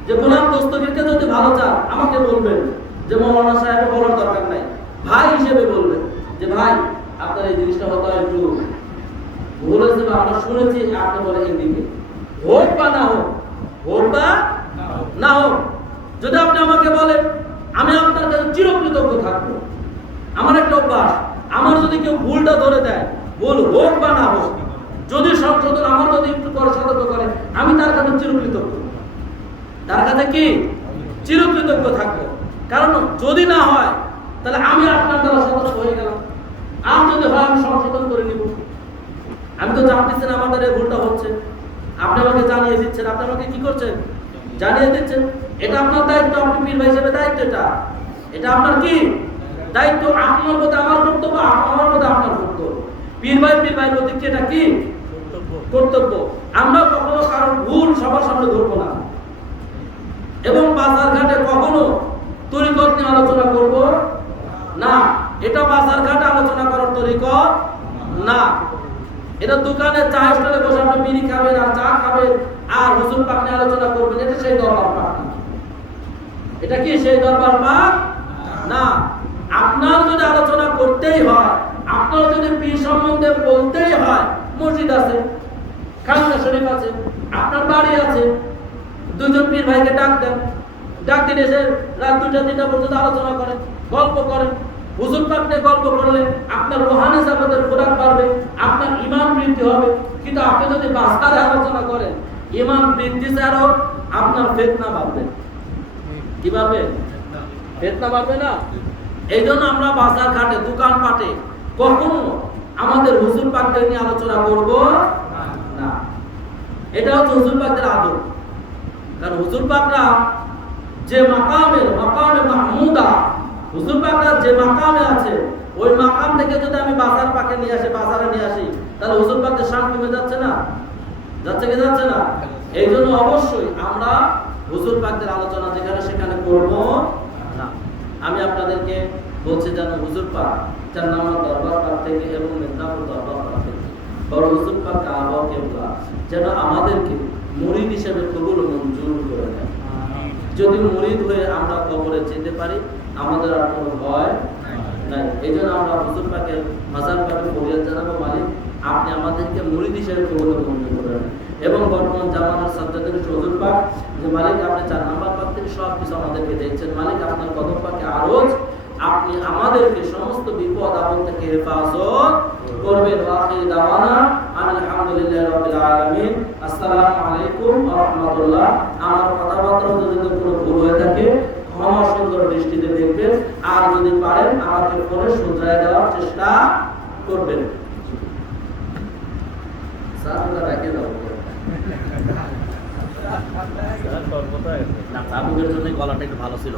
যে গোলাম দস্তগীরকে যদি ভালো চান, আমাকে বলবেন, যে মৌলানা সাহেব বলার দরকার নাই, ভাই হিসেবে বলবেন যে ভাই আপনার এই জিনিসটা হয়তো একটু ভুল হয়েছে বা আমরা শুনেছি, আপনি বলে এইদিকে হোক বা না হোক, হোক বা না হোক, যদি আপনি আমাকে বলেন, আমি আপনার কাছে চিরকৃতজ্ঞ থাকবো। আমার একটা অভ্যাস, আমার যদি কেউ ভুলটা ধরে দেয়, ভুল হোক বা না হোক, যদি সংশোধন আমার যদি একটু করে সতর্ক করে, আমি তার কাছে চিরকৃতজ্ঞ, তার কাছে কি চিরকৃতজ্ঞ থাকবো। কারণ যদি না হয় তাহলে আমি আপনার দ্বারা সতর্ক হয়ে গেলাম, আর যদি হয় আমি সংশোধন করে নিব। আমি তো জানতেছেন আমার দ্বারা ভুলটা হচ্ছে, আপনি আমাকে জানিয়ে দিচ্ছেন, আপনি আমাকে কি করছেন? জানিয়ে দিচ্ছেন। এটা আপনার দায়িত্ব, আপনি পীর ভাই হিসেবে দায়িত্ব, এটা আপনার কি দায়িত্ব। আপনার প্রতি আমার কর্তব্য, আমার প্রতি আপনার কর্তব্য। পীর ভাই প্রতি এটা কি কর্তব্য। আমরা কখনো কারণ ভুল সবার সামনে ধরবো না, এবং বাজার ঘাটে কখনো তরিকত নিয়ে আলোচনা করব না। এটা বাজার ঘাটে আলোচনা করার তরিকত না। এটা দোকানে চা স্টলে বসে আপনি বিড়ি খাবেন আর চা খাবেন আর হুজুর পাক নিয়ে আলোচনা করবেন, এটা সেই দরবার পাক না। এটা কি সেই দরবার পাক না। আপনার যদি আলোচনা করতেই হয়, আপনার যদি পীর সম্বন্ধে বলতেই হয়, মসজিদ আছে, খানকা শরীফ আছে, আপনার বাড়ি আছে, দুজন পীর ভাইকে ডাক দেন, ডাক দিন এসে রাত 2টা 3টা পর্যন্ত আলোচনা করেন, গল্প করেন। হুজুর পাক নিয়ে গল্প করলে আপনার রুহানি জগতের খোরাক বাড়বে, আপনার ঈমান বৃদ্ধি হবে। কিন্তু আপনি যদি বাস্তারে আলোচনা করেন, ঈমান বৃদ্ধি ছাড়াও আপনার ফিতনা বাড়বে। কি বাড়বে? ফিতনা বাড়বে না। এই জন্য আমরা বাজার ঘাটে দোকান পাটে কখনো আমাদের হুজুর পাকদের নিয়ে আলোচনা করব না। এটা হচ্ছে হুজুর পাকদের আদর। কারণ হুজুর পাকরা যে মাকামে মাহমুদা, হুজুর পাকরা যে মাকামে আছে, ওই মাকাম থেকে যদি আমি বাজার পাকে নিয়ে আসি, বাজারে নিয়ে আসি, তাহলে হুজুর পাকদের শান কমে যাচ্ছে না? যাচ্ছে কি যাচ্ছে না? এই জন্য অবশ্যই আমরা হুজুর পাকদের আলোচনা যেখানে সেখানে করব না। আমি আপনাদেরকে বলছি যেন হুজুর পাক 4 নম্বর দরবার পাক থেকে এবং মেদিনীপুর দরবার পাক থেকে বড় হুজুর পাক কাবা কেবলা যেন আমাদেরকে মুরিদ হিসেবে কবুল ও মঞ্জুর করে দেয়। যদি মুরিদ হয়ে আমরা কবরে যেতে পারি, আমাদের আর কোনো ভয় নাই। এই জন্য আমরা হুজুর পাকের মাজার পাকে ফরিয়াদ জানাবো, মালিক আপনি আমাদেরকে মুরিদ হিসেবে কবুল ও মঞ্জুর করে দেন। এবং বর্তমান জামানার সাজ্জাদের হুজুর পাক যে মালিক আপনি 4 নম্বর পাক থেকে সব কিছু আমাদেরকে দিয়েছেন, মালিক আপনার কদম পাকে আরজ আপনি আমাদেরকে সমস্ত বিপদ আপদ থেকে হেফাজত করবেন। ওয়াখির দাওয়ানা আলহামদুলিল্লাহি রাব্বিল আলামিন। আসসালামু আলাইকুম ওয়া রাহমাতুল্লাহ। আমার কথাবার্তা যদি কোনো ভুল হয়ে থাকে ক্ষমা সুন্দর দৃষ্টিতে দেখবেন, আর যদি পারেন আমাকে ফোনে শুধরায় দেওয়ার চেষ্টা করবেন। সাথে রাখে দাও না, সাবুকের জন্য গলাটা একটু ভালো ছিল।